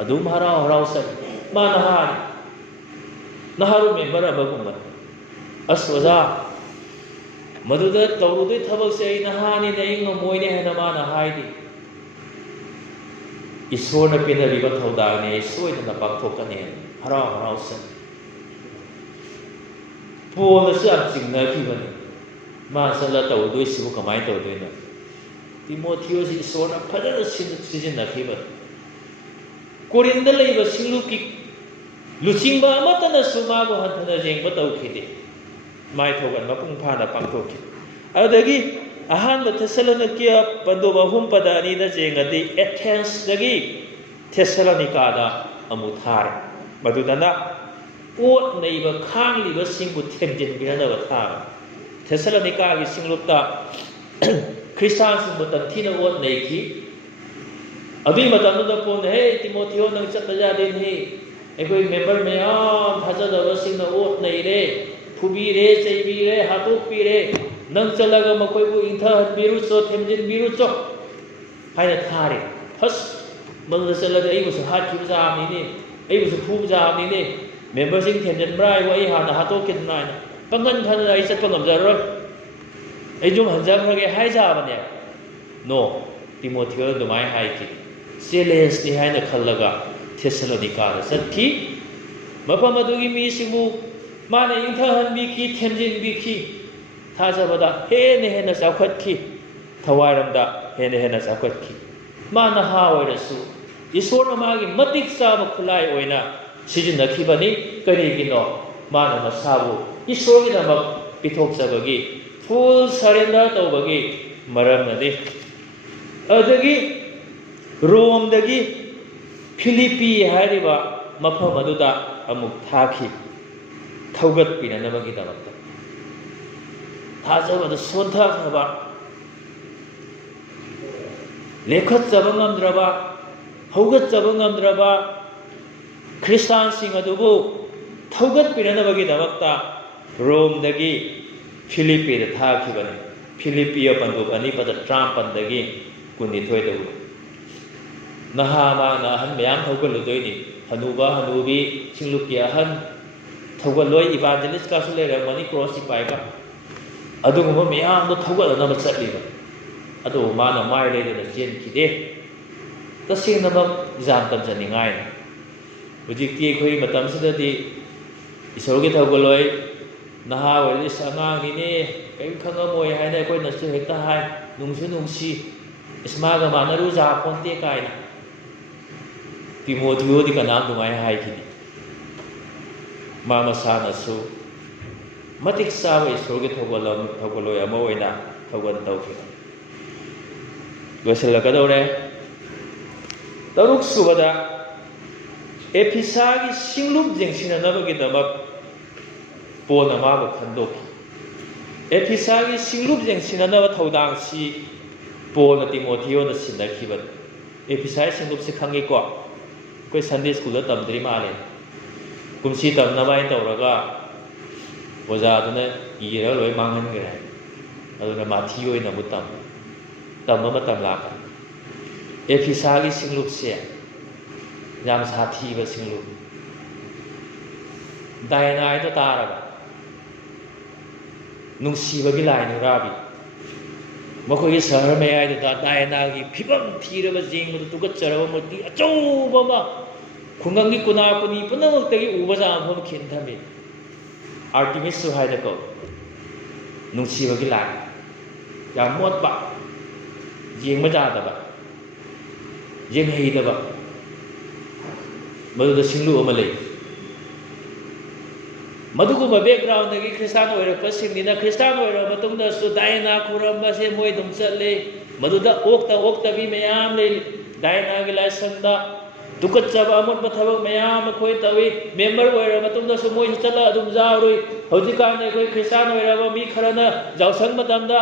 अदुम हराव हराव स मा नहारू मेंबर अबगुम्बा असवजा मधुदा तौरुदे थबक से नहानी ने ngमोइने हैना माना हाइदि ईश्वरना पिनरिबा थौदागने सोइदना पाकथोकने हराव हराव स पोलसु याम चिंगनाखिबनि मा सला तौदोइसिबु कमाय तौदोइनो तिमोथियो सि ईश्वरना फजना सिजिन्नाखिबा कोरिन्दा लेबा सिंलुकी लुचिंबा अमतना सुमाबु हथना जेंबा तौखिदे माय थोगन मपुंग फाना पांथोखि अदगी अहान थेसलोनिकिया पंदोब अहुम पदानी दा जेंगदि एथेंस दगी थेसलोनिकादा अमु थार मदुदना ओट नैबा खांगलिबा सिंगु थेंजिन बिरनबा थार थेसलोनिका गी सिंगलुपता ख्रिस्तान सिंगु तंथिना ओट नैखि अदुई मतमदा पोन हे तिमोथियो नंग चत्ता जादेनि एकोई member मयाम थाजदबा सिंगना oat नैरे फुबीरे चैबीरे हातोकपीरे nang chalaga makoi bu intha biru cho themjin biru cho haina thare first mangda chalaga ai bu hat ki ja ni ni ai bu phu ja ni ni member sing themjin brai wa ai ha na ha to kin na pangan than ai chat pangam ja ro ai jung han ja phage hai ja ba ne no Timothy do mai hai ki challenge ni haina khallaga Thessalonica da satki mapam adugi mi simu mana intha han bi ki themjin bi ki thajabada he na sakhat ki thawairam da he na sakhat ki mana ha oirasu isor ma gi matik sa ma khulai oina sijin na ki bani kari gi no mana masabu isor gi na pithok sabagi full surrender to bagi maram na de adagi Rome dagi Philippi hariba mafam aduda amuk thaki thaugat pinanabagi damakta thajabada sonthakhaba lekhatjaba ngamdraba haugatjaba ngamdraba Christian sing adubu thaugat pinanabagi damakta Rome dagi Philippi da thakibane Philippi apandu ani pada Trump pandagi kunithoi dabu Nahama nahan mayam thaugal ludoini hanuba hanubi singlupi ahan thaugal loi evangelist ka su lera mani cross ipai ba aduguma mayam do thaugal na chatli ba adu mana mai le de jen ki de tasing na ba exam tam jani ngai hujik ti khoi matam sida di isor ge thaugal loi naha wali sanga ni ne kai khanga moi hai na koi na su hekta hai nungsi ismaga manaru ja ponte kai na Timothy di kanam dumai hai kini mama sana su matik sawa isor ge thogolo ya mo oina thogon tau ki gosel ka dore taruk subada episagi singlup jengsina nabagi damak pona ma ba khandok episagi singlup jengsina naba thodang si pona Timothy da sinakhiba episagi singlup se khangi ko koi Sunday school da tamdri male kumsi tamna bai tawraga oja duna ira loi mangan ge aduna mathi oina butam tamma matam la efisa gi singlup se yam sathi ba singlup daina ida taraga nungsi ba gi lai nurabi makoi sahar me ai da daina gi phibam thira ba jing du tugat charaba moti achau ba ma khungang gi kuna kuni punamak tagi uba ja phom khin thami Artemis su hai da ko nungsi ba gi lai ya mot ba jing ma ja da ba jing hei da ba madu da singlu ama lei maduguma background dagi Christian oirapa singina Christian oira matungda su daina kuramba se moi dum chatle maduda okta bi mayam le daina gi laisangda dukat chaba amot mathabak mayam khoi tawi member oira matungda su moi chala adum jaurui haujikan ne khoi Christian oira mi kharana jausang matamda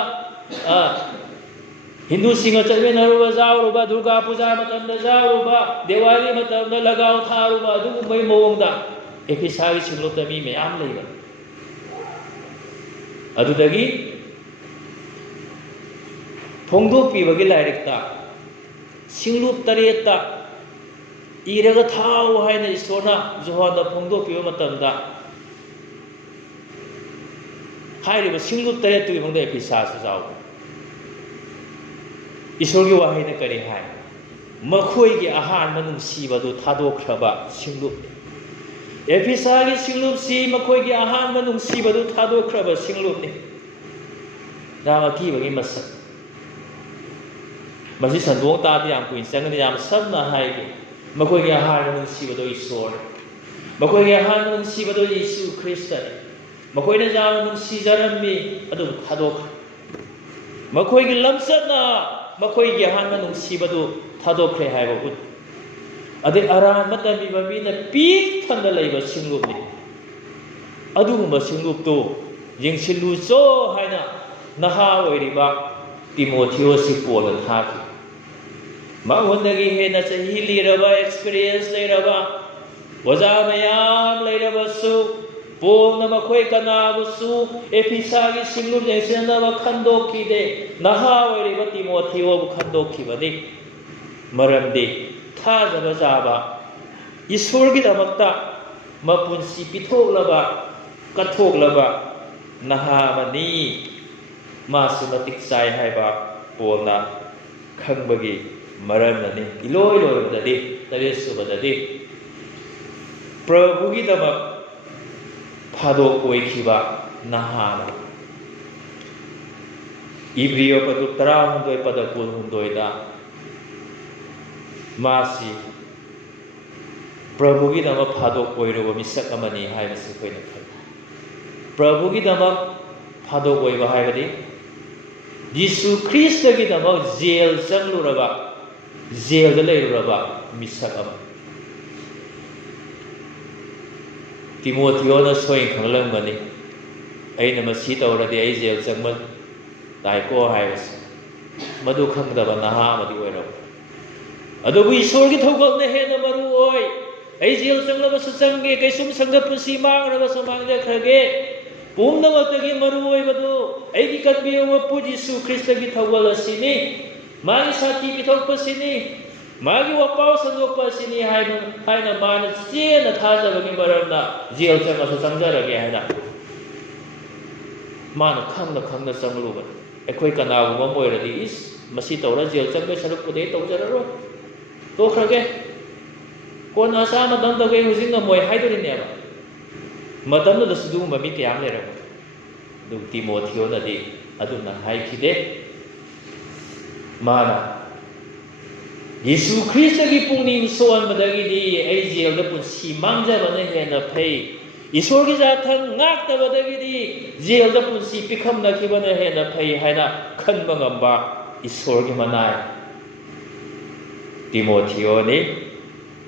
Hindu singa chalme naruba jauruba Durga puja matamda jauruba Diwali matamda lagau tharuba adu mai mawongda episagi singlup da mi mayam leiba adudagi phongdok pi bagi lairikta singlup tareta iraga thau haina isona johana phongdok pi matamda hairiba singlup taretu gi mangda episas jaw isorgi wahaina kari hai makhoi gi ahan manung sibadu thadokhraba singlup Episagi singlup si makoi gi ahan manung sibadu thadokhraba singlup ni dama ki bagi masak masi sandong ta di am kuin sang ni am sabna hai gi makoi gi ahan manung sibadu isor makoi gi ahan manung sibadu Yesu Kristus makoi na ja manung sijarammi adu thadok makoi gi lamsatna makoi gi ahan manung sibadu thadokre hai ba ade aran matami bamina pik thanda leiba singlup ni adugumba singlup to jengsilu so haina naha oiriba Timothy si pola thaki ma hondagi hena chahi liraba experience leiraba oja mayam leiraba su ꯄꯣꯜꯅ ꯃꯈꯣꯏ ꯀꯅꯥꯕꯨꯁꯨ ꯑꯦꯐꯤꯁꯥꯒꯤ ꯁꯤꯡꯅꯨꯞ ꯌꯦꯡꯁꯤꯟꯅꯕ ꯈꯟꯗꯣꯛꯈꯤꯗꯦ, ꯅꯍꯥ ꯑꯣꯏꯔꯤꯕ ꯇꯤꯃꯣꯊꯤꯌꯣꯕꯨ ꯈꯟꯗꯣꯛꯈꯤꯕꯅꯤ꯫ ꯃꯔꯝꯗꯤ ꯊꯥꯖꯕ ꯆꯥꯕ, ꯏꯁꯣꯔꯒꯤꯗꯃꯛꯇ ꯃꯄꯨꯟꯁꯤ ꯄꯤꯊꯣꯛꯂꯕ ꯀꯠꯊꯣꯛꯂꯕ ꯅꯍꯥ ꯑꯃꯅꯤ, ꯃꯥꯁꯨ ꯃꯇꯤꯛ ꯆꯥꯏ ꯍꯥꯏꯕ ꯄꯣꯜꯅ ꯈꯪꯕꯒꯤ ꯃꯔꯝꯅꯅꯤ꯫ ꯏꯂꯣꯏ ꯂꯣꯏꯕꯗꯗꯤ 7ꯁꯨꯕꯗꯗꯤ ꯄ꯭ꯔꯚꯨꯒꯤꯗꯃꯛ ꯐꯥꯗꯣꯛ ꯑꯣꯏꯈꯤꯕ ꯅꯍꯥꯅꯤ꯫ ꯏꯕ꯭ꯔꯤꯌ ꯄꯗꯨꯛ 18 ꯄꯗ 12ꯗ ꯃꯥꯁꯤ ꯄ꯭ꯔꯚꯨꯒꯤꯗꯃꯛ ꯐꯥꯗꯣꯛ ꯑꯣꯏꯔꯨꯕ ꯃꯤꯁꯛ ꯑꯃꯅꯤ ꯍꯥꯏꯕꯁꯤ ꯑꯩꯈꯣꯏꯅ ꯈꯪꯏ꯫ ꯄ꯭ꯔꯚꯨꯒꯤꯗꯃꯛ ꯐꯥꯗꯣꯛ ꯑꯣꯏꯕ ꯍꯥꯏꯕꯗꯤ ꯌꯤꯁꯨ ꯈ꯭ꯔꯤꯁꯇꯒꯤꯗꯃꯛ ꯖꯦꯜ ꯆꯪꯂꯨꯔꯕ, ꯖꯦꯜꯗ ꯂꯩꯔꯨꯔꯕ ꯃꯤꯁꯛ ꯑꯃ꯫ ꯇꯤꯃꯣꯊꯤꯌꯣꯅ ꯁꯣꯏꯅ ꯈꯪꯂꯝꯒꯅꯤ, ꯑꯩꯅ ꯃꯁꯤ ꯇꯧꯔꯗꯤ ꯑꯩ ꯖꯦꯜ ꯆꯪꯕ ꯇꯥꯏꯀꯣ ꯍꯥꯏꯕꯁꯤ꯫ ꯃꯗꯨ ꯈꯪꯗꯕ ꯅꯍꯥ ꯑꯃꯗꯤ ꯑꯣꯏꯔꯝꯃꯤ꯫ ꯑꯗꯨꯕꯨ ꯏꯁꯣꯔꯒꯤ ꯊꯧꯒꯜꯅ ꯍꯦꯟꯅ ꯃꯔꯨ ꯑꯣꯏ, ꯑꯩ ꯖꯦꯜ ꯆꯪꯂꯕꯁꯨ ꯆꯪꯒꯦ, ꯀꯩꯁꯨꯝ ꯁꯪꯒ ꯄꯨꯟꯁꯤ ꯃꯥꯡꯂꯕꯁꯨ ꯃꯥꯡꯖꯈ꯭ꯔꯒꯦ, ꯄꯨꯝꯅꯃꯛꯇꯒꯤ ꯃꯔꯨ ꯑꯣꯏꯕꯗꯨ ꯑꯩꯒꯤ ꯀꯟꯕꯤꯕ ꯃꯄꯨ ꯌꯤꯁꯨ ꯈ꯭ꯔꯤꯁꯇꯒꯤ ꯊꯧꯒꯜ ꯑꯁꯤꯅꯤ, ꯃꯥꯒꯤ ꯁꯥꯊꯤ ꯄꯤꯊꯣꯛꯄꯁꯤꯅꯤ, ꯃꯥꯒꯤ ꯋꯥꯄꯥꯎ ꯁꯟꯗꯣꯛꯄ ꯑꯁꯤꯅꯤ ꯍꯥꯏꯅ ꯃꯥꯅ ꯆꯦꯟꯅ ꯊꯥꯖꯕꯒꯤ ꯃꯔꯝꯅ ꯖꯦꯜ ꯆꯪꯉꯁꯨ ꯆꯪꯖꯔꯒꯦ ꯍꯥꯏꯅ ꯃꯥꯅ ꯈꯪꯅ ꯈꯪꯅ ꯆꯪꯂꯨꯕꯅꯤ꯫ ꯑꯩꯈꯣꯏ ꯀꯅꯥꯒꯨꯝꯕ ꯑꯃ ꯑꯣꯏꯔꯗꯤ, ꯃꯁꯤ ꯇꯧꯔ ꯖꯦꯜ ꯆꯪꯕꯩ ꯁꯔꯨꯛꯄꯨꯗꯤ ꯑꯩ ꯇꯧꯖꯔꯔꯣꯏ, ꯇꯣꯛꯈ꯭ꯔꯒꯦ, ꯀꯣꯟꯅ ꯑꯁꯥ ꯃꯇꯝ ꯇꯧꯒꯦ, ꯍꯧꯖꯤꯛ ꯉꯝꯃꯣꯏ ꯍꯥꯏꯗꯣꯔꯤꯅꯦꯕ꯫ ꯃꯇꯝꯗꯨꯗꯁꯨ ꯑꯗꯨꯒꯨꯝꯕ ꯃꯤ ꯀꯌꯥ ꯑꯃ ꯂꯩꯔꯝꯃꯤ꯫ ꯑꯗꯨꯕꯨ ꯇꯤꯃꯣꯊꯤꯌꯣꯅꯗꯤ ꯑꯗꯨꯝꯅ ꯍꯥꯏꯈꯤꯗꯦ꯫ ꯃꯥꯅ ꯌꯤꯁꯨ ꯈ꯭ꯔꯤꯁꯇꯒꯤ ꯄꯨꯛꯅꯤꯡ ꯁꯣꯛꯍꯟꯕꯗꯒꯤꯗꯤ ꯑꯩ ꯖꯦꯜꯗ ꯄꯨꯟꯁꯤ ꯃꯥꯡꯖꯕꯅ ꯍꯦꯟꯅ ꯐꯩ, ꯏꯁꯣꯔꯒꯤ ꯖꯥꯊꯪ ꯉꯥꯛꯇꯕꯗꯒꯤꯗꯤ ꯖꯦꯜꯗ ꯄꯨꯟꯁꯤ ꯄꯤꯈꯝꯅꯈꯤꯕꯅ ꯍꯦꯟꯅ ꯐꯩ ꯍꯥꯏꯅ ꯈꯟꯕ ꯉꯝꯕ ꯏꯁꯣꯔꯒꯤ ꯃꯅꯥꯏ ꯇꯤꯃꯣꯊꯤꯌꯣꯅꯤ꯫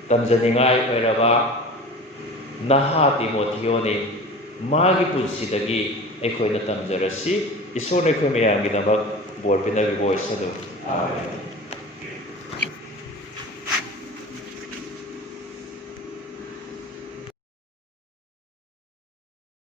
ꯇꯝꯖꯅꯤꯡꯉꯥꯏ ꯑꯣꯏꯔꯕ ꯅꯍꯥ ꯇꯤꯃꯣꯊꯤꯌꯣꯅꯤ꯫ ꯃꯥꯒꯤ ꯄꯨꯟꯁꯤꯗꯒꯤ ꯑꯩꯈꯣꯏꯅ ꯇꯝꯖꯔꯁꯤ꯫ ꯏꯁꯣꯔꯅ ꯑꯩꯈꯣꯏ ꯃꯌꯥꯝꯒꯤꯗꯃꯛ ꯕꯣꯔ ꯄꯤꯅꯕꯤꯕ ꯑꯣꯏꯁꯅꯨ꯫